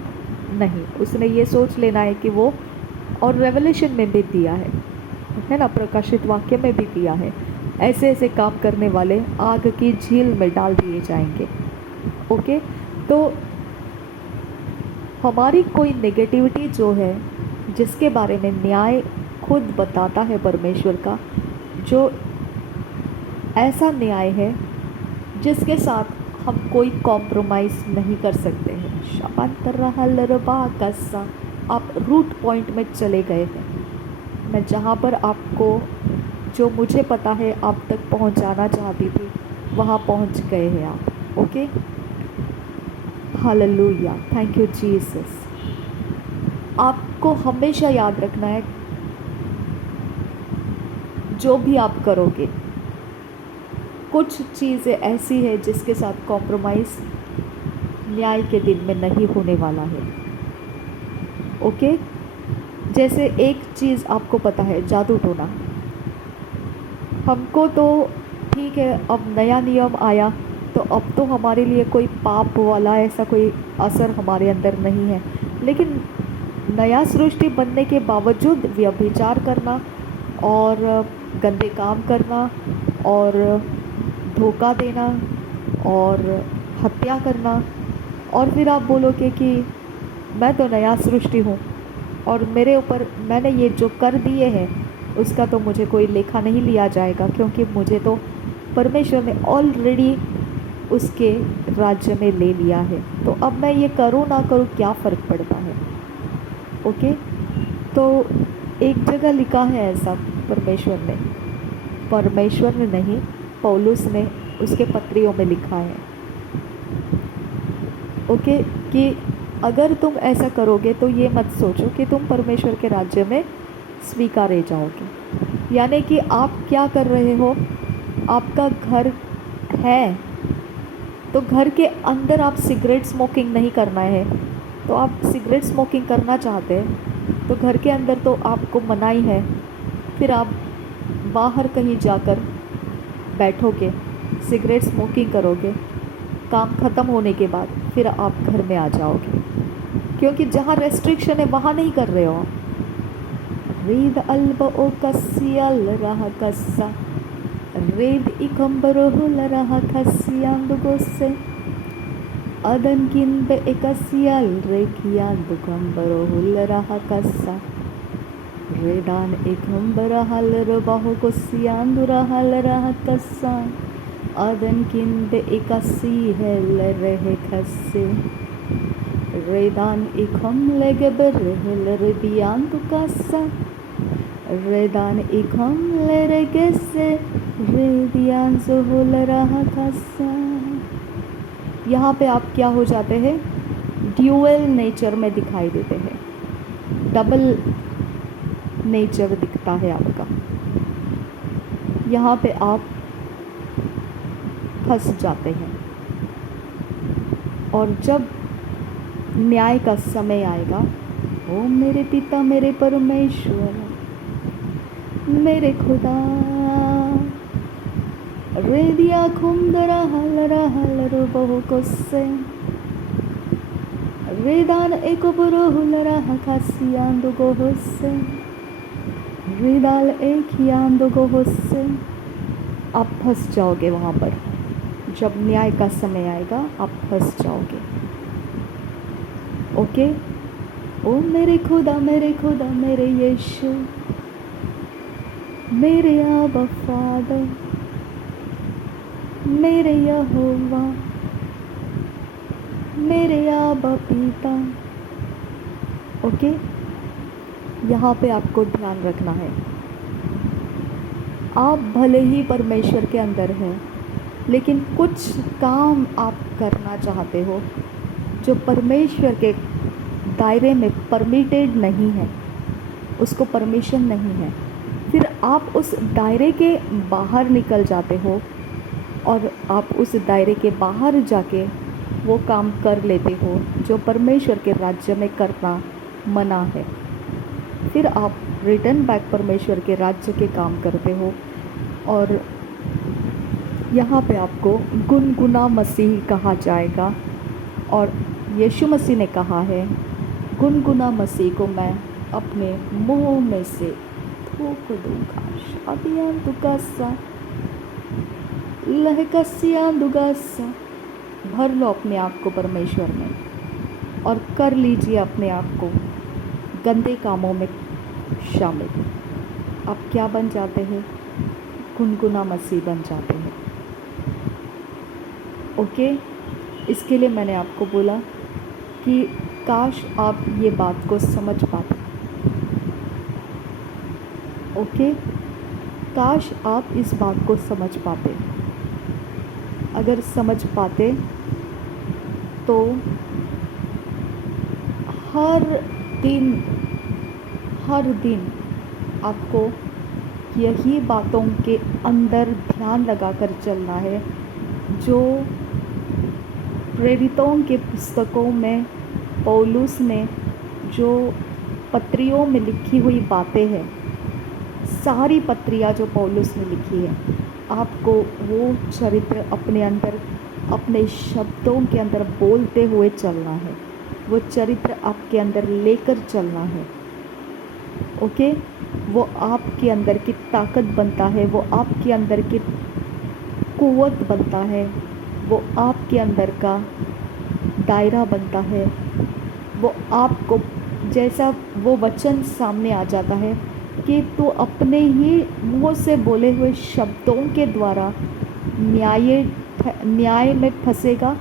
नहीं, उसने ये सोच लेना है कि वो, और रेवलेशन में भी दिया है ना, प्रकाशित वाक्य में भी दिया है, ऐसे ऐसे काम करने वाले आग की झील में डाल दिए जाएंगे। ओके, तो हमारी कोई नेगेटिविटी जो है जिसके बारे में न्याय खुद बताता है परमेश्वर का, जो ऐसा न्याय है जिसके साथ हम कोई कॉम्प्रोमाइज़ नहीं कर सकते हैं। शापांतर रहा लरबा कस्सा, आप रूट पॉइंट में चले गए हैं। मैं जहाँ पर आपको, जो मुझे पता है आप तक पहुँचाना चाहती थी, वहाँ पहुँच गए हैं आप। Okay, hallelujah, thank you Jesus. आपको हमेशा याद रखना है जो भी आप करोगे, कुछ चीज़ें ऐसी है जिसके साथ कॉम्प्रोमाइज़ न्याय के दिन में नहीं होने वाला है। ओके, जैसे एक चीज़ आपको पता है, जादू टोना। हमको तो ठीक है, अब नया नियम आया तो अब तो हमारे लिए कोई पाप वाला ऐसा कोई असर हमारे अंदर नहीं है, लेकिन नया सृष्टि बनने के बावजूद व्यभिचार करना और गंदे काम करना और धोखा देना और हत्या करना, और फिर आप बोलोगे कि मैं तो नया सृष्टि हूँ और मेरे ऊपर मैंने ये जो कर दिए हैं उसका तो मुझे कोई लेखा नहीं लिया जाएगा, क्योंकि मुझे तो परमेश्वर ने ऑलरेडी उसके राज्य में ले लिया है, तो अब मैं ये करूँ ना करूँ क्या फ़र्क पड़ता है। ओके, तो एक जगह लिखा है ऐसा परमेश्वर ने नहीं, पौलुस ने उसके पत्रियों में लिखा है। ओके, कि अगर तुम ऐसा करोगे तो ये मत सोचो कि तुम परमेश्वर के राज्य में स्वीकारे जाओगे। यानी कि आप क्या कर रहे हो, आपका घर है तो घर के अंदर आप सिगरेट स्मोकिंग नहीं करना है, तो आप सिगरेट स्मोकिंग करना चाहते हैं तो घर के अंदर तो आपको मनाही है, फिर आप बाहर कहीं जाकर बैठोगे, सिगरेट स्मोकिंग करोगे, काम ख़त्म होने के बाद फिर आप घर में आ जाओगे, क्योंकि जहाँ रेस्ट्रिक्शन है वहाँ नहीं कर रहे हो आप। रीद अल्ब ओ कसियल रहा कस्सा, रेद इकम्बरोहुल रहा कसियांदुगोसे, अदन किंब एकसियल रेकियांदुकम्बरोहुल रहा कस्सा, रेदान इकम्बरहल रबाहो कोसियांदुरहल रहा कस्सा, अदन किंब एकसी है रहे खस्से, रेदान इकम लेगबर रेबियांदु कस्सा, रेदान इकम लेरेगेसे रेबियान जोहुल रहा कस्सा। यहाँ पे आप क्या हो जाते हैं, ड्यूअल नेचर में दिखाई देते हैं। डबल नेचर दिखता है आपका। यहाँ पे आप फंस जाते हैं। और जब न्याय का समय आएगा, ओ मेरे पिता मेरे परमेश्वर मेरे खुदा, रे दिया खुमदरा हल रो बहु कोसे रेदान एको बुरो हुलरा हकासियान दो गोहोसे रिदाल एक ही आंदोगो होस्से। आप फंस जाओगे वहाँ पर। जब न्याय का समय आएगा आप फंस जाओगे। ओके। ओ मेरे खुदा मेरे यीशु मेरे आबा फादर मेरे यहोवा मेरे आबा पिता। ओके। यहाँ पे आपको ध्यान रखना है, आप भले ही परमेश्वर के अंदर हैं, लेकिन कुछ काम आप करना चाहते हो जो परमेश्वर के दायरे में परमिटेड नहीं है, उसको परमिशन नहीं है। फिर आप उस दायरे के बाहर निकल जाते हो और आप उस दायरे के बाहर जाके वो काम कर लेते हो जो परमेश्वर के राज्य में करना मना है। फिर आप रिटर्न बैक परमेश्वर के राज्य के काम करते हो। और यहाँ पे आपको गुनगुना मसीह कहा जाएगा। और यीशु मसीह ने कहा है, गुनगुना मसीह को मैं अपने मुंह में से थूक दूंगा। शादियाँ दुगासा लहकसियाँ दुगासा। भर लो अपने आप को परमेश्वर में और कर लीजिए अपने आप को गंदे कामों में शामिल। आप क्या बन जाते हैं? गुनगुना मसीह बन जाते हैं। ओके। इसके लिए मैंने आपको बोला कि काश आप ये बात को समझ पाते। ओके। काश आप इस बात को समझ पाते। अगर समझ पाते तो हर दिन आपको यही बातों के अंदर ध्यान लगाकर चलना है जो प्रेरितों के पुस्तकों में पौलुस ने जो पत्रियों में लिखी हुई बातें हैं, सारी पत्रियाँ जो पौलुस ने लिखी है, आपको वो चरित्र अपने अंदर अपने शब्दों के अंदर बोलते हुए चलना है। वो चरित्र आपके अंदर लेकर चलना है। ओके। वो आपके अंदर की ताकत बनता है, वो आपके अंदर की कुव्वत बनता है, वो आपके अंदर का दायरा बनता है। वो आपको जैसा वो वचन सामने आ जाता है कि तू अपने ही मुँह से बोले हुए शब्दों के द्वारा न्याय में फंसेगा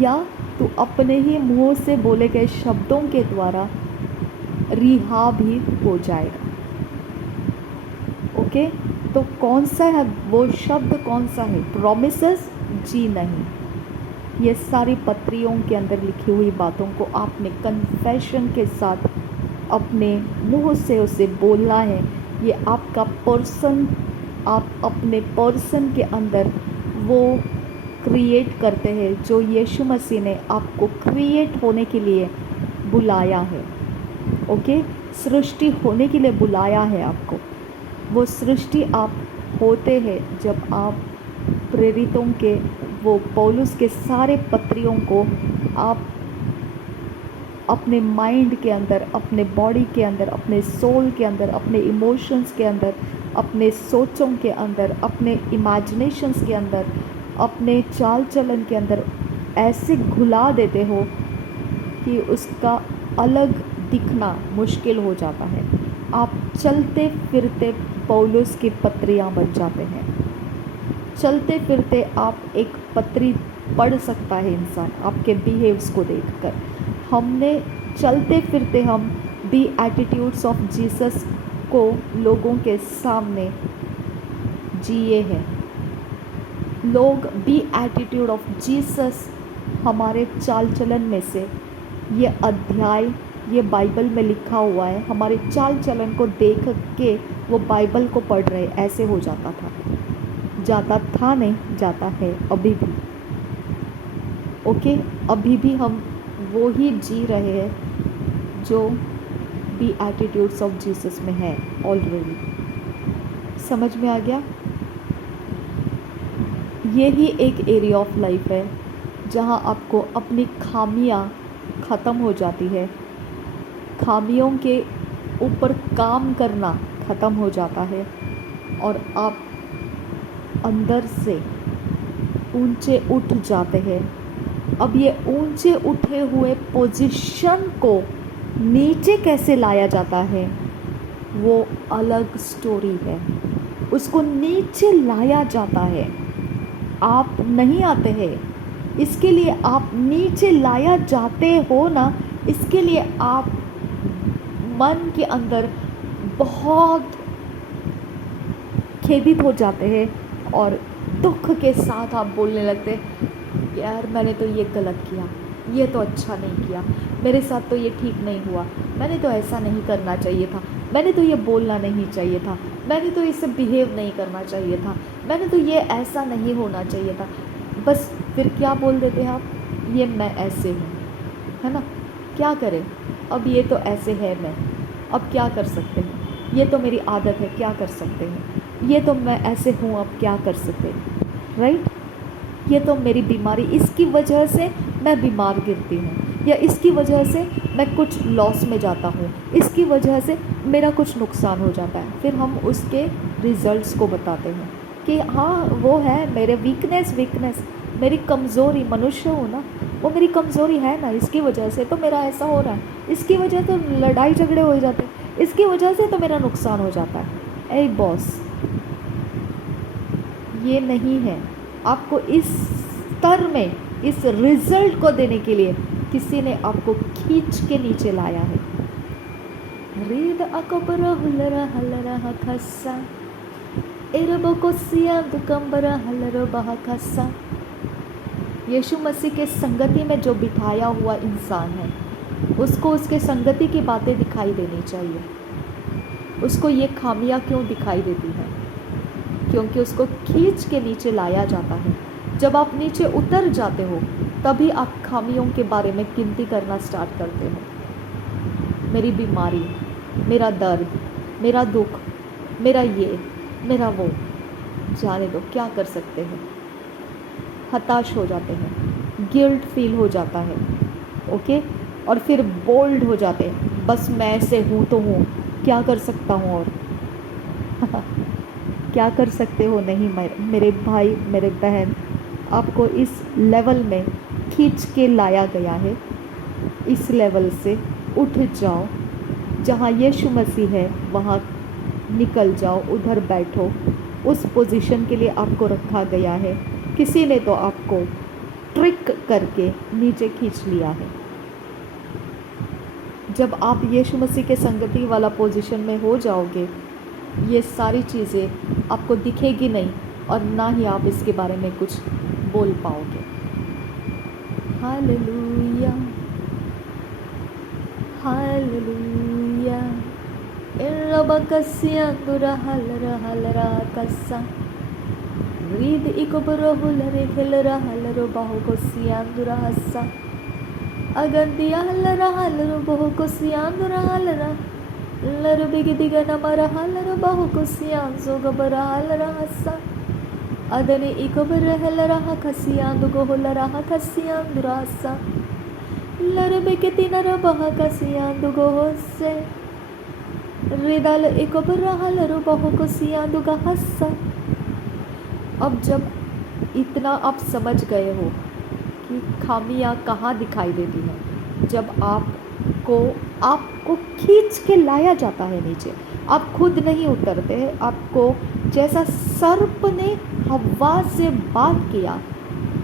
या तू अपने ही मुँह से बोले गए शब्दों के द्वारा रिहा भी हो जाएगा। ओके। तो कौन सा है वो शब्द? कौन सा है? प्रॉमिसेस? जी नहीं। ये सारी पत्रियों के अंदर लिखी हुई बातों को आपने कन्फेशन के साथ अपने मुंह से उसे बोलना है। ये आपका पर्सन, आप अपने पर्सन के अंदर वो क्रिएट करते हैं जो यीशु मसीह ने आपको क्रिएट होने के लिए बुलाया है। ओके। सृष्टि होने के लिए बुलाया है आपको। वो सृष्टि आप होते हैं जब आप प्रेरितों के वो पौलुस के सारे पत्रियों को आप अपने माइंड के अंदर, अपने बॉडी के अंदर, अपने सोल के अंदर, अपने इमोशंस के अंदर, अपने सोचों के अंदर, अपने इमेजिनेशंस के अंदर, अपने चाल चलन के अंदर ऐसे घुला देते हो कि उसका अलग दिखना मुश्किल हो जाता है। आप चलते फिरते पौलुस की पत्रियाँ बन जाते हैं। चलते फिरते आप एक पत्री पढ़ सकता है इंसान आपके बिहेव्स को देखकर। हमने चलते फिरते हम दी एटीट्यूड्स ऑफ जीसस को लोगों के सामने जिए हैं। लोग बी एटीट्यूड ऑफ जीसस हमारे चाल चलन में से ये अध्याय ये बाइबल में लिखा हुआ है, हमारे चाल चलन को देख के वो बाइबल को पढ़ रहे, ऐसे हो जाता था। जाता था नहीं, जाता है अभी भी। ओके, अभी भी हम वो ही जी रहे हैं जो भी एटीट्यूड्स ऑफ जीसस में है ऑलरेडी। समझ में आ गया? ये ही एक एरिया ऑफ लाइफ है जहाँ आपको अपनी खामियां ख़त्म हो जाती है, खामियों के ऊपर काम करना ख़त्म हो जाता है और आप अंदर से ऊंचे उठ जाते हैं। अब ये ऊंचे उठे हुए पोजीशन को नीचे कैसे लाया जाता है वो अलग स्टोरी है। उसको नीचे लाया जाता है, आप नहीं आते हैं। इसके लिए आप नीचे लाया जाते हो ना, इसके लिए आप मन के अंदर बहुत खेदित हो जाते हैं और दुख के साथ आप बोलने लगते हैं, यार मैंने तो ये गलत किया, ये तो अच्छा नहीं किया, मेरे साथ तो ये ठीक नहीं हुआ, मैंने तो ऐसा नहीं करना चाहिए था, मैंने तो ये बोलना नहीं चाहिए था, मैंने तो इससे बिहेव नहीं करना चाहिए था, मैंने तो ये ऐसा नहीं होना चाहिए था। बस फिर क्या बोल देते हैं आप, ये मैं ऐसे हूँ, है ना, क्या करें, अब ये तो ऐसे है मैं, अब क्या कर सकते हैं, ये तो मेरी आदत है, क्या कर सकते हैं, ये तो मैं ऐसे हूँ, अब क्या कर सकते हैं, राइट। ये तो मेरी बीमारी, इसकी वजह से मैं बीमार गिरती हूँ, या इसकी वजह से मैं कुछ लॉस में जाता हूँ, इसकी वजह से मेरा कुछ नुकसान हो जाता है। फिर हम उसके रिजल्ट्स को बताते हैं कि हाँ वो है मेरे वीकनेस, मेरी कमज़ोरी, मनुष्य हूँ ना, वो मेरी कमज़ोरी है ना, इसकी वजह से तो मेरा ऐसा हो रहा है, इसकी वजह तो लड़ाई झगड़े हो जाते हैं, इसकी वजह से तो मेरा नुकसान हो जाता है। ए बॉस, ये नहीं है। आपको इस स्तर में इस रिजल्ट को देने के लिए किसी ने आपको खींच के नीचे लाया है। रीद अकबरा हुलरा हलरा खस्सा एरबो को सिया दुकम्बरा हलरो बहा खस्सा। यीशु मसीह के संगति में जो बिठाया हुआ इंसान है, उसको उसके संगति की बातें दिखाई देनी चाहिए। उसको ये खामियां क्यों दिखाई देती हैं? क्योंकि उसको खींच के नीचे लाया जाता है। जब आप नीचे उतर जाते हो तभी आप खामियों के बारे में गिनती करना स्टार्ट करते हो। मेरी बीमारी, मेरा दर्द, मेरा दुख, मेरा ये, मेरा वो, जाने दो, क्या कर सकते हैं। हताश हो जाते हैं, गिल्ट फील हो जाता है, ओके, और फिर बोल्ड हो जाते हैं, बस मैं ऐसे हूँ तो हूँ, क्या कर सकता हूँ और क्या कर सकते हो नहीं मेरे भाई, मेरे बहन, आपको इस लेवल में खींच के लाया गया है। इस लेवल से उठ जाओ, जहाँ यीशु मसीह है वहाँ निकल जाओ, उधर बैठो। उस पोजीशन के लिए आपको रखा गया है। किसी ने तो आपको ट्रिक करके नीचे खींच लिया है। जब आप यीशु मसीह के संगति वाला पोजीशन में हो जाओगे, ये सारी चीज़ें आपको दिखेगी नहीं और ना ही आप इसके बारे में कुछ बोल पाओगे। Hallelujah, hallelujah. इरबकसिया गुरा हलरा हलरा कसा रीद इकोबरो हुलरे खेलरा हलरो बाहो को सियांदुरा हस्सा अगंदिया हलरा हलरो बाहो को सियांदुरा हलरा लरो बिग दिगा नमरा हलरो बाहो को सियांजो गबरा हलरा हस्सा अदने इकोबरो हलरा हकसियांदु गो हलरा हकसियांदुरा हस्सा लरो बिग तिनरा बाहा कसियांदु गो होसे रिदाल इकोबरो हलरो बाहो को सियांदु गा हस्सा। अब जब इतना आप समझ गए हो कि खामियां कहाँ दिखाई देती हैं, जब आपको खींच के लाया जाता है नीचे, आप खुद नहीं उतरते हैं, आपको जैसा सर्प ने हवा से बात किया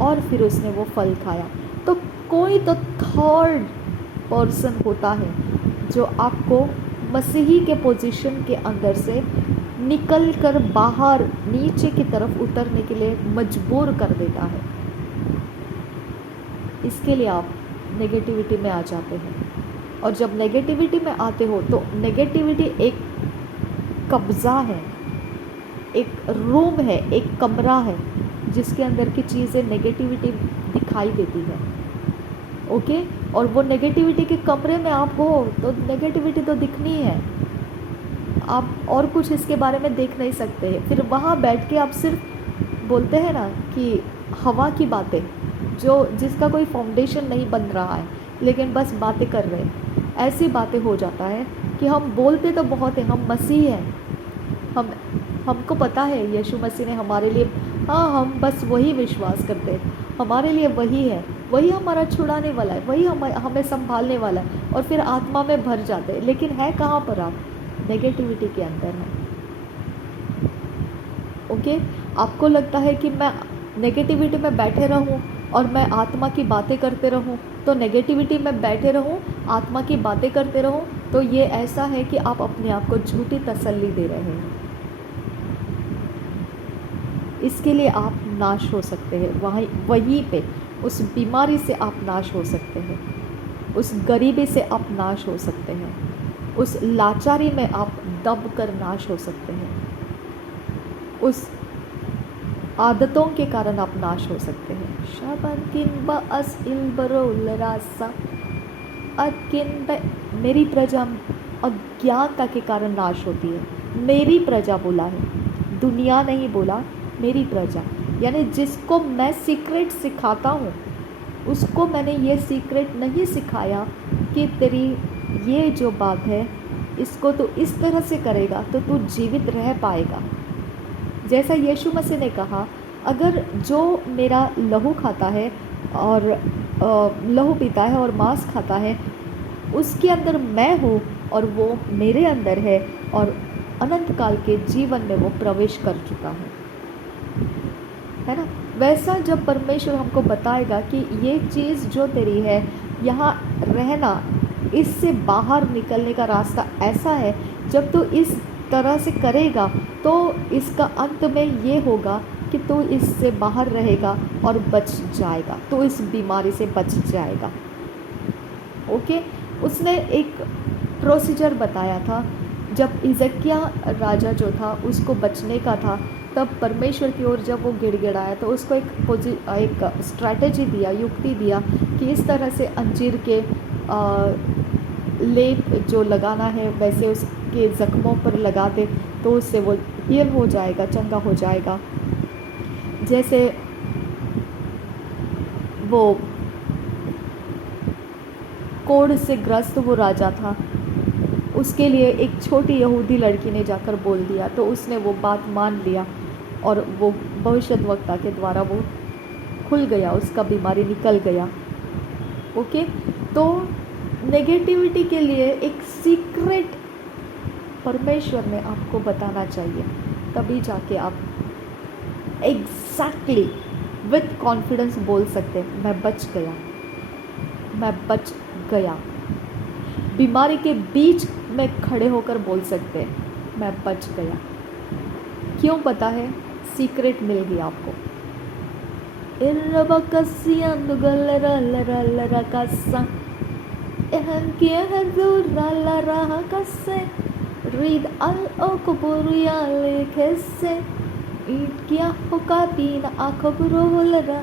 और फिर उसने वो फल खाया, तो कोई तो थर्ड पर्सन होता है जो आपको मसीही के पोजीशन के अंदर से निकल कर बाहर नीचे की तरफ उतरने के लिए मजबूर कर देता है। इसके लिए आप नेगेटिविटी में आ जाते हैं और जब नेगेटिविटी में आते हो तो नेगेटिविटी एक कब्ज़ा है, एक रूम है, एक कमरा है जिसके अंदर की चीज़ें नेगेटिविटी दिखाई देती है। ओके, और वो नेगेटिविटी के कमरे में आप हो तो नेगेटिविटी तो दिखनी है, आप और कुछ इसके बारे में देख नहीं सकते हैं। फिर वहाँ बैठ के आप सिर्फ बोलते हैं ना कि हवा की बातें, जो जिसका कोई फाउंडेशन नहीं बन रहा है, लेकिन बस बातें कर रहे हैं। ऐसी बातें हो जाता है कि हम बोलते तो बहुत है, हम मसीह हैं, हमको पता है यीशु मसीह ने हमारे लिए, हाँ हम बस वही विश्वास करते हैं, हमारे लिए वही है, वही हमारा छुड़ाने वाला है, वही हमें संभालने वाला है, और फिर आत्मा में भर जाते हैं। लेकिन है कहाँ पर आप? नेगेटिविटी के अंदर है। ओके, आपको लगता है कि मैं नेगेटिविटी में बैठे रहूं और मैं आत्मा की बातें करते रहूं, तो नेगेटिविटी में बैठे रहूं, आत्मा की बातें करते रहूं, तो ये ऐसा है कि आप अपने आप को झूठी तसल्ली दे रहे हैं। इसके लिए आप नाश हो सकते हैं, वहीं पे उस बीमारी से आप नाश हो सकते हैं, उस गरीबी से आप नाश हो सकते हैं, उस लाचारी में आप दब कर नाश हो सकते हैं, उस आदतों के कारण आप नाश हो सकते हैं। मेरी प्रजा अज्ञानता के कारण नाश होती है। मेरी प्रजा बोला है, दुनिया नहीं बोला, मेरी प्रजा, यानी जिसको मैं सीक्रेट सिखाता हूँ उसको मैंने ये सीक्रेट नहीं सिखाया कि तेरी ये जो बात है इसको तो इस तरह से करेगा तो तू जीवित रह पाएगा। जैसा यीशु मसीह ने कहा, अगर जो मेरा लहू खाता है और लहू पीता है और मांस खाता है, उसके अंदर मैं हूँ और वो मेरे अंदर है, और अनंत काल के जीवन में वो प्रवेश कर चुका है ना। वैसा जब परमेश्वर हमको बताएगा कि ये चीज़ जो तेरी है, यहाँ रहना, इससे बाहर निकलने का रास्ता ऐसा है, जब तू इस तरह से करेगा तो इसका अंत में ये होगा कि तू इससे बाहर रहेगा और बच जाएगा, तो इस बीमारी से बच जाएगा। ओके, उसने एक प्रोसीजर बताया था। जब हिजकिय्याह राजा जो था उसको बचने का था, तब परमेश्वर की ओर जब वो गिड़गिड़ाया तो उसको एक स्ट्रैटेजी दिया, युक्ति दिया कि इस तरह से अंजीर के लेप जो लगाना है वैसे उसके ज़ख्मों पर लगा दे तो उससे वो हील हो जाएगा, चंगा हो जाएगा। जैसे वो कोढ़ से ग्रस्त वो राजा था, उसके लिए एक छोटी यहूदी लड़की ने जाकर बोल दिया तो उसने वो बात मान लिया और वो भविष्यद्वक्ता के द्वारा वो खुल गया, उसका बीमारी निकल गया। ओके, तो नेगेटिविटी के लिए एक सीक्रेट परमेश्वर ने आपको बताना चाहिए, तभी जाके आप एग्जैक्टली विथ कॉन्फिडेंस बोल सकते हैं, मैं बच गया, मैं बच गया। बीमारी के बीच में खड़े होकर बोल सकते हैं, मैं बच गया। क्यों पता है? सीक्रेट मिल गया आपको। रीद अल ओकबुरियालेखेसे इक्या होकातीन आखबरोलरा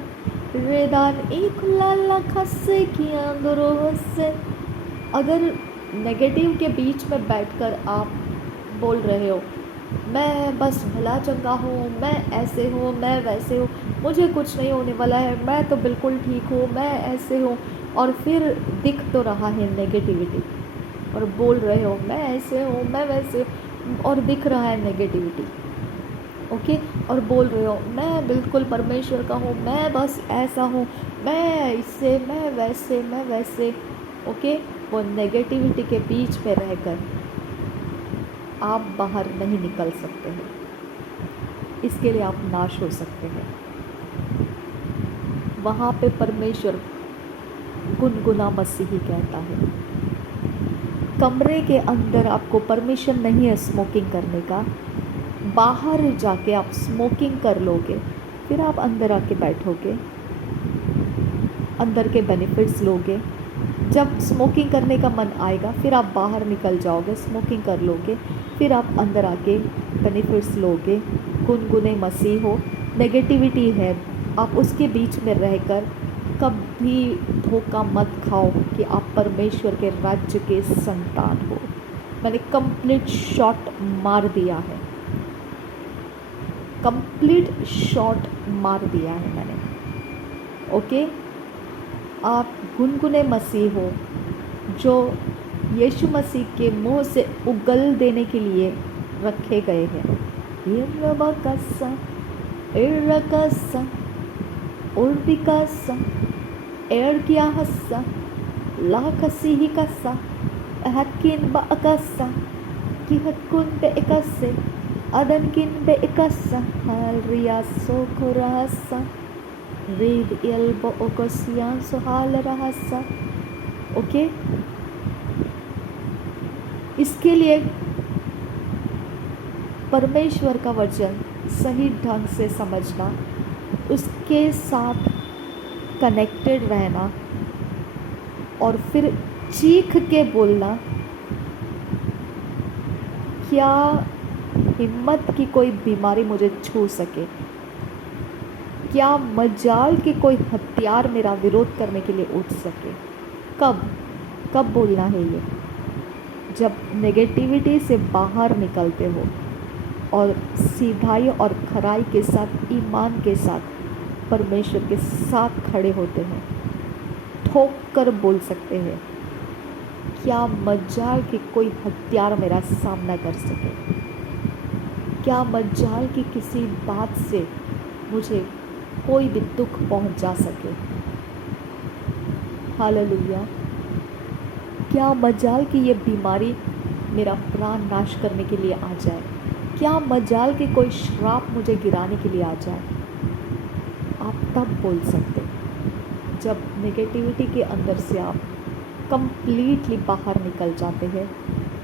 रेदान इकुलाला खसे किया दुरोसे। अगर नेगेटिव के बीच में बैठकर आप बोल रहे हो, मैं बस भला चंगा हूँ, मैं ऐसे हूँ, मैं वैसे हूँ, मुझे कुछ नहीं होने वाला है, मैं तो बिल्कुल ठीक हूँ, मैं ऐसे हूँ, और फिर दिख तो रहा है नेगेटिविटी, और बोल रहे हो मैं ऐसे हूँ, मैं वैसे हूँ, और दिख रहा है नेगेटिविटी। ओके, और बोल रहे हो मैं बिल्कुल परमेश्वर का हूँ, मैं बस ऐसा हूँ, मैं इससे, मैं वैसे, मैं वैसे। ओके, वो नेगेटिविटी के बीच में रहकर आप बाहर नहीं निकल सकते हैं, इसके लिए आप नाश हो सकते हैं। वहाँ पे परमेश्वर गुनगुना मसीही कहता है, कमरे के अंदर आपको परमिशन नहीं है स्मोकिंग करने का, बाहर जाके आप स्मोकिंग कर लोगे, फिर आप अंदर आके बैठोगे, अंदर के बेनिफिट्स लोगे, जब स्मोकिंग करने का मन आएगा फिर आप बाहर निकल जाओगे, स्मोकिंग कर लोगे, फिर आप अंदर आके बेनिफिट्स लोगे। गुनगुने मसीह हो, नेगेटिविटी है, आप उसके बीच में रहकर कभी धोखा मत खाओ कि आप परमेश्वर के राज्य के संतान हो। मैंने कंप्लीट शॉट मार दिया है, कंप्लीट शॉट मार दिया है मैंने। ओके, आप गुनगुने मसीह हो जो यीशु मसीह के मुंह से उगल देने के लिए रखे गए हैं। इर्रबकसा इर्रकसा उर्बिकसा एर्कियाहसा लाकसिहिकसा अहतकिन बअकसा किहतकुन बेअकसे अदनकिन बेअकसा हालरिया सोकुरासा रीद एल्बो ओकोसियान सुहाल रहसा। ओके, इसके लिए परमेश्वर का वचन सही ढंग से समझना, उसके साथ कनेक्टेड रहना और फिर चीख के बोलना। क्या हिम्मत की कोई बीमारी मुझे छू सके, क्या मजाल की कोई हथियार मेरा विरोध करने के लिए उठ सके। कब बोलना है ये? जब नेगेटिविटी से बाहर निकलते हो और सीधाई और खराई के साथ, ईमान के साथ परमेश्वर के साथ खड़े होते हैं, ठोक कर बोल सकते हैं, क्या मजाल की कोई हथियार मेरा सामना कर सके, क्या मजाल की किसी बात से मुझे कोई भी दुख पहुंचा सके। हालेलुया। क्या मजाल की ये बीमारी मेरा प्राण नाश करने के लिए आ जाए, क्या मजाल की कोई श्राप मुझे गिराने के लिए आ जाए। आप तब बोल सकते जब नेगेटिविटी के अंदर से आप कंप्लीटली बाहर निकल जाते हैं,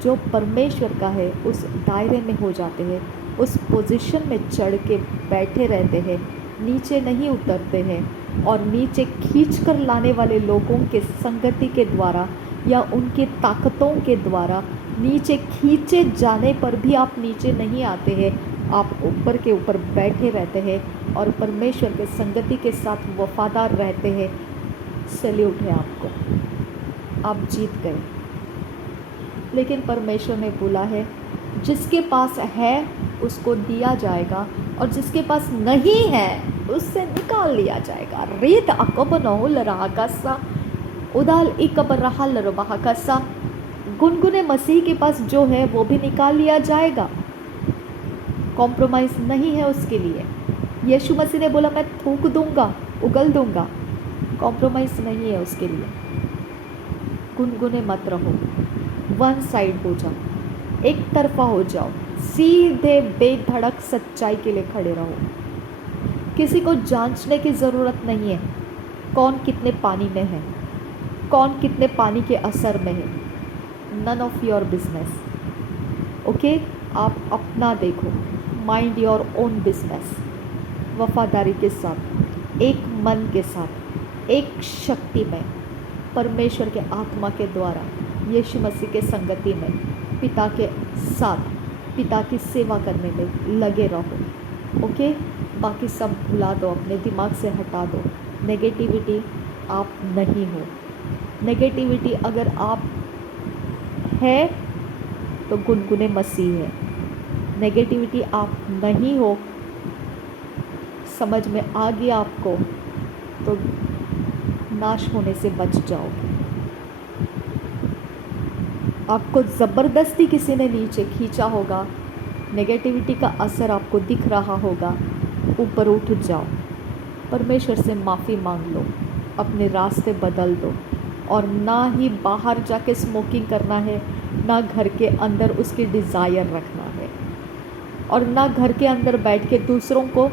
जो परमेश्वर का है उस दायरे में हो जाते हैं, उस पोजीशन में चढ़ के बैठे रहते हैं, नीचे नहीं उतरते हैं और नीचे खींच कर लाने वाले लोगों के संगति के द्वारा या उनकी ताकतों के द्वारा नीचे खींचे जाने पर भी आप नीचे नहीं आते हैं, आप ऊपर के ऊपर बैठे रहते हैं और परमेश्वर के संगति के साथ वफादार रहते हैं। सैल्यूट है आपको, आप जीत गए। लेकिन परमेश्वर ने बोला है जिसके पास है उसको दिया जाएगा और जिसके पास नहीं है उससे निकाल लिया जाएगा। रीत अकबनहुल राहकसा उदाल इकबर रहल रबाहकसा। गुनगुने मसीह के पास जो है वो भी निकाल लिया जाएगा, कॉम्प्रोमाइज़ नहीं है उसके लिए। यीशु मसीह ने बोला मैं थूक दूंगा, उगल दूंगा, कॉम्प्रोमाइज़ नहीं है उसके लिए। गुनगुने मत रहो, वन साइड हो जाओ, एक तरफा हो जाओ, सीधे बेधड़क सच्चाई के लिए खड़े रहो। किसी को जांचने की ज़रूरत नहीं है कौन कितने पानी में है, कौन कितने पानी के असर में है। None of your business. Okay, आप अपना देखो, माइंड योर ओन बिजनेस। वफादारी के साथ, एक मन के साथ, एक शक्ति में, परमेश्वर के आत्मा के द्वारा, यीशु मसीह के संगति में, पिता के साथ, पिता की सेवा करने में लगे रहो। ओके, बाकी सब भुला दो, अपने दिमाग से हटा दो। नेगेटिविटी आप नहीं हो। नेगेटिविटी अगर आप है तो गुनगुने मसीह है। नेगेटिविटी आप नहीं हो, समझ में आ गया आपको, तो नाश होने से बच जाओगे। आपको ज़बरदस्ती किसी ने नीचे खींचा होगा, नेगेटिविटी का असर आपको दिख रहा होगा, ऊपर उठ जाओ, परमेश्वर से माफ़ी मांग लो, अपने रास्ते बदल दो। और ना ही बाहर जाके स्मोकिंग करना है, ना घर के अंदर उसकी डिज़ायर रखना है, और ना घर के अंदर बैठ के दूसरों को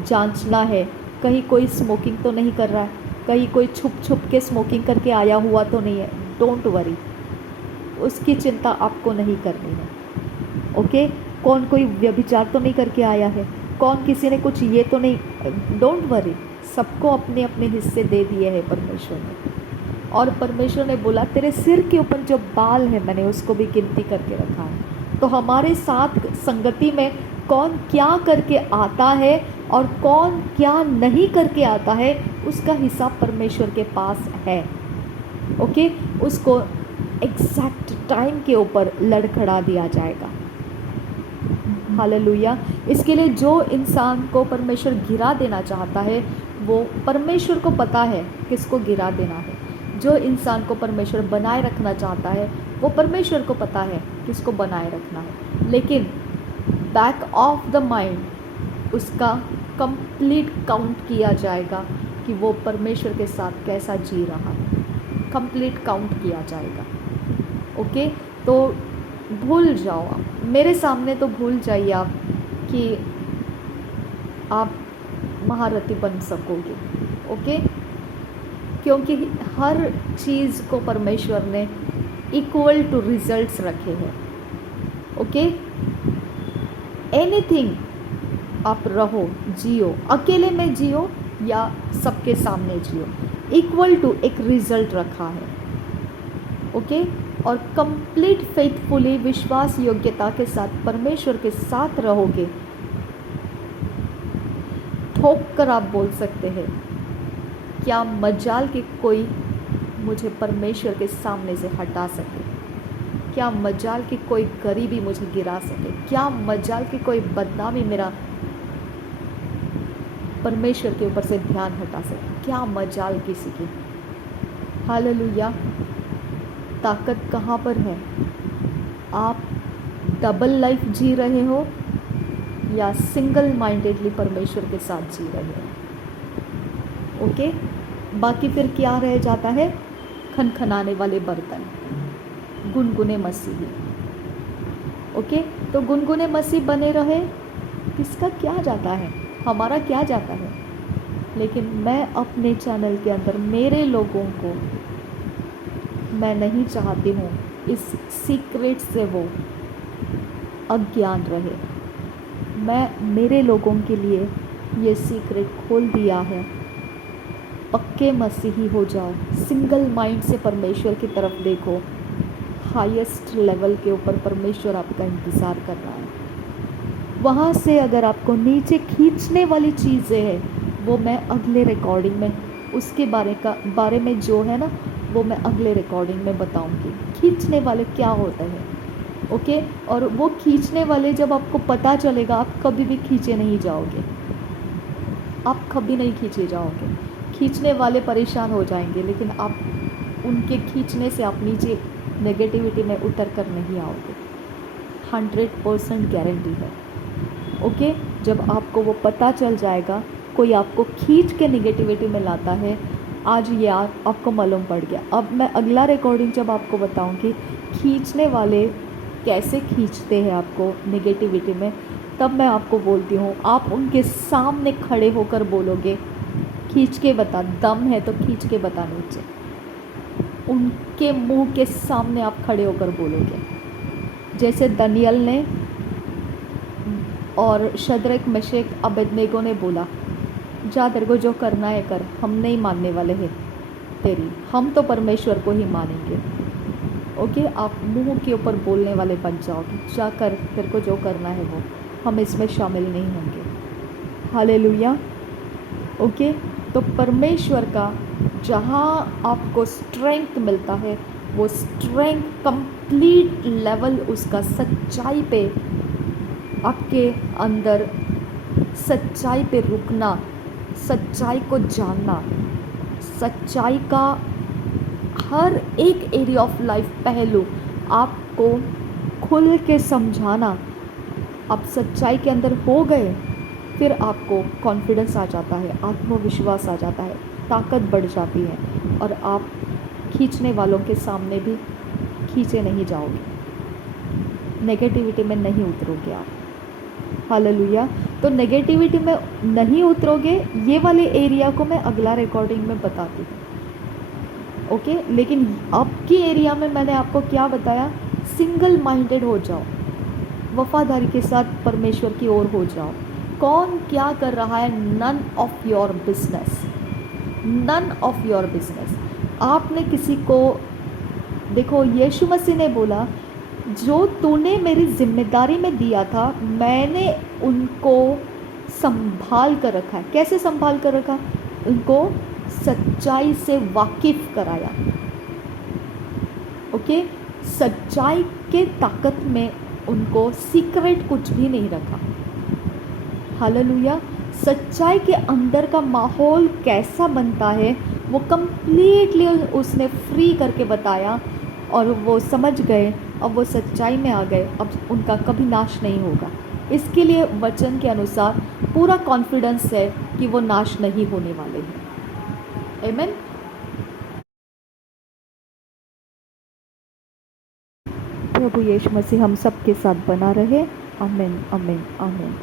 जांचना है कहीं कोई स्मोकिंग तो नहीं कर रहा है, कहीं कोई छुप छुप के स्मोकिंग करके आया हुआ तो नहीं है। डोंट वरी, उसकी चिंता आपको नहीं करनी है। ओके, कौन कोई व्यभिचार तो नहीं करके आया है, कौन किसी ने कुछ ये तो नहीं। डोंट वरी, सबको अपने अपने हिस्से दे दिए हैं परमेश्वर ने। और परमेश्वर ने बोला तेरे सिर के ऊपर जो बाल है मैंने उसको भी गिनती करके रखा है। तो हमारे साथ संगति में कौन क्या करके आता है और कौन क्या नहीं करके आता है उसका हिसाब परमेश्वर के पास है। ओके, उसको एग्जैक्ट टाइम के ऊपर लड़खड़ा दिया जाएगा। हालेलुया। इसके लिए जो इंसान को परमेश्वर गिरा देना चाहता है वो परमेश्वर को पता है किसको गिरा देना है। जो इंसान को परमेश्वर बनाए रखना चाहता है वो परमेश्वर को पता है किसको बनाए रखना है। लेकिन बैक ऑफ द माइंड उसका कंप्लीट काउंट किया जाएगा कि वो परमेश्वर के साथ कैसा जी रहा है, कंप्लीट काउंट किया जाएगा। ओके, तो भूल जाओ आप, मेरे सामने तो भूल जाइए आप कि आप महारथी बन सकोगे। ओके, क्योंकि हर चीज़ को परमेश्वर ने इक्वल टू रिजल्ट्स रखे हैं। ओके, एनीथिंग आप रहो, जियो, अकेले में जियो या सबके सामने जियो, इक्वल टू एक रिजल्ट रखा है। ओके, और कंप्लीट फेथफुली विश्वास योग्यता के साथ परमेश्वर के साथ रहोगे, ठोक कर आप बोल सकते हैं क्या मजाल कि कोई मुझे परमेश्वर के सामने से हटा सके, क्या मजाल कि कोई गरीबी मुझे गिरा सके, क्या मजाल कि कोई बदनामी मेरा परमेश्वर के ऊपर से ध्यान हटा सके, क्या मजाल किसी की। हालेलुया। ताकत कहाँ पर है? आप डबल लाइफ जी रहे हो या सिंगल माइंडेडली परमेश्वर के साथ जी रहे हो। ओके, बाकी फिर क्या रह जाता है? खनखनाने वाले बर्तन, गुनगुने मसीही। ओके, तो गुनगुने मसीह बने रहे, किसका क्या जाता है, हमारा क्या जाता है। लेकिन मैं अपने चैनल के अंदर मेरे लोगों को मैं नहीं चाहती हूँ इस सीक्रेट से वो अज्ञान रहे। मैं मेरे लोगों के लिए ये सीक्रेट खोल दिया है। पक्के मसीही हो जाओ, सिंगल माइंड से परमेश्वर की तरफ देखो। हाईएस्ट लेवल के ऊपर परमेश्वर आपका इंतज़ार कर रहा है। वहाँ से अगर आपको नीचे खींचने वाली चीज़ें हैं वो मैं अगले रिकॉर्डिंग में उसके बारे में जो है ना वो मैं अगले रिकॉर्डिंग में बताऊंगी। खींचने वाले क्या होते हैं। ओके, और वो खींचने वाले जब आपको पता चलेगा आप कभी भी खींचे नहीं जाओगे, आप कभी नहीं खींचे जाओगे। खींचने वाले परेशान हो जाएंगे लेकिन आप उनके खींचने से आप नीचे नेगेटिविटी में उतर कर नहीं आओगे। 100% गारंटी है। ओके, जब आपको वो पता चल जाएगा कोई आपको खींच के नेगेटिविटी में लाता है, आज ये आपको मालूम पड़ गया। अब मैं अगला रिकॉर्डिंग जब आपको बताऊंगी खींचने वाले कैसे खींचते हैं आपको नेगेटिविटी में, तब मैं आपको बोलती हूँ आप उनके सामने खड़े होकर बोलोगे खींच के बता, दम है तो खींच के बता नीचे। उनके मुंह के सामने आप खड़े होकर बोलोगे, जैसे दानियल ने और शद्रक मेशक अबेदनेगो ने बोला जा तेरे को जो करना है कर, हम नहीं मानने वाले हैं तेरी, हम तो परमेश्वर को ही मानेंगे। ओके, आप मुंह के ऊपर बोलने वाले बन जाओगे, जा कर तेरे को जो करना है वो, हम इसमें शामिल नहीं होंगे। हालेलुया। ओके, तो परमेश्वर का जहाँ आपको स्ट्रेंथ मिलता है वो स्ट्रेंथ कंप्लीट लेवल उसका सच्चाई पे, आपके अंदर सच्चाई पे रुकना, सच्चाई को जानना, सच्चाई का हर एक एरिया ऑफ लाइफ पहलू आपको खुल के समझाना। आप सच्चाई के अंदर हो गए फिर आपको कॉन्फिडेंस आ जाता है, आत्मविश्वास आ जाता है, ताकत बढ़ जाती है और आप खींचने वालों के सामने भी खींचे नहीं जाओगे, नेगेटिविटी में नहीं उतरोगे आप। हालेलुया। तो नेगेटिविटी में नहीं उतरोगे, ये वाले एरिया को मैं अगला रिकॉर्डिंग में बताती हूँ। ओके, लेकिन अब की एरिया में मैंने आपको क्या बताया, सिंगल माइंडेड हो जाओ, वफादारी के साथ परमेश्वर की ओर हो जाओ। कौन क्या कर रहा है, none of your business, none of your business. आपने किसी को, देखो यीशु मसीह ने बोला, जो तूने मेरी जिम्मेदारी में दिया था मैंने उनको संभाल कर रखा है। कैसे संभाल कर रखा? उनको सच्चाई से वाकिफ कराया। ओके, सच्चाई के ताकत में उनको सीक्रेट कुछ भी नहीं रखा। हालेलुया। सच्चाई के अंदर का माहौल कैसा बनता है वो कंप्लीटली उसने फ्री करके बताया, और वो समझ गए, अब वो सच्चाई में आ गए, अब उनका कभी नाश नहीं होगा। इसके लिए वचन के अनुसार पूरा कॉन्फिडेंस है कि वो नाश नहीं होने वाले हैं। आमीन। प्रभु यीशु मसीह हम सब के साथ बना रहे। आमीन, आमीन, आमीन।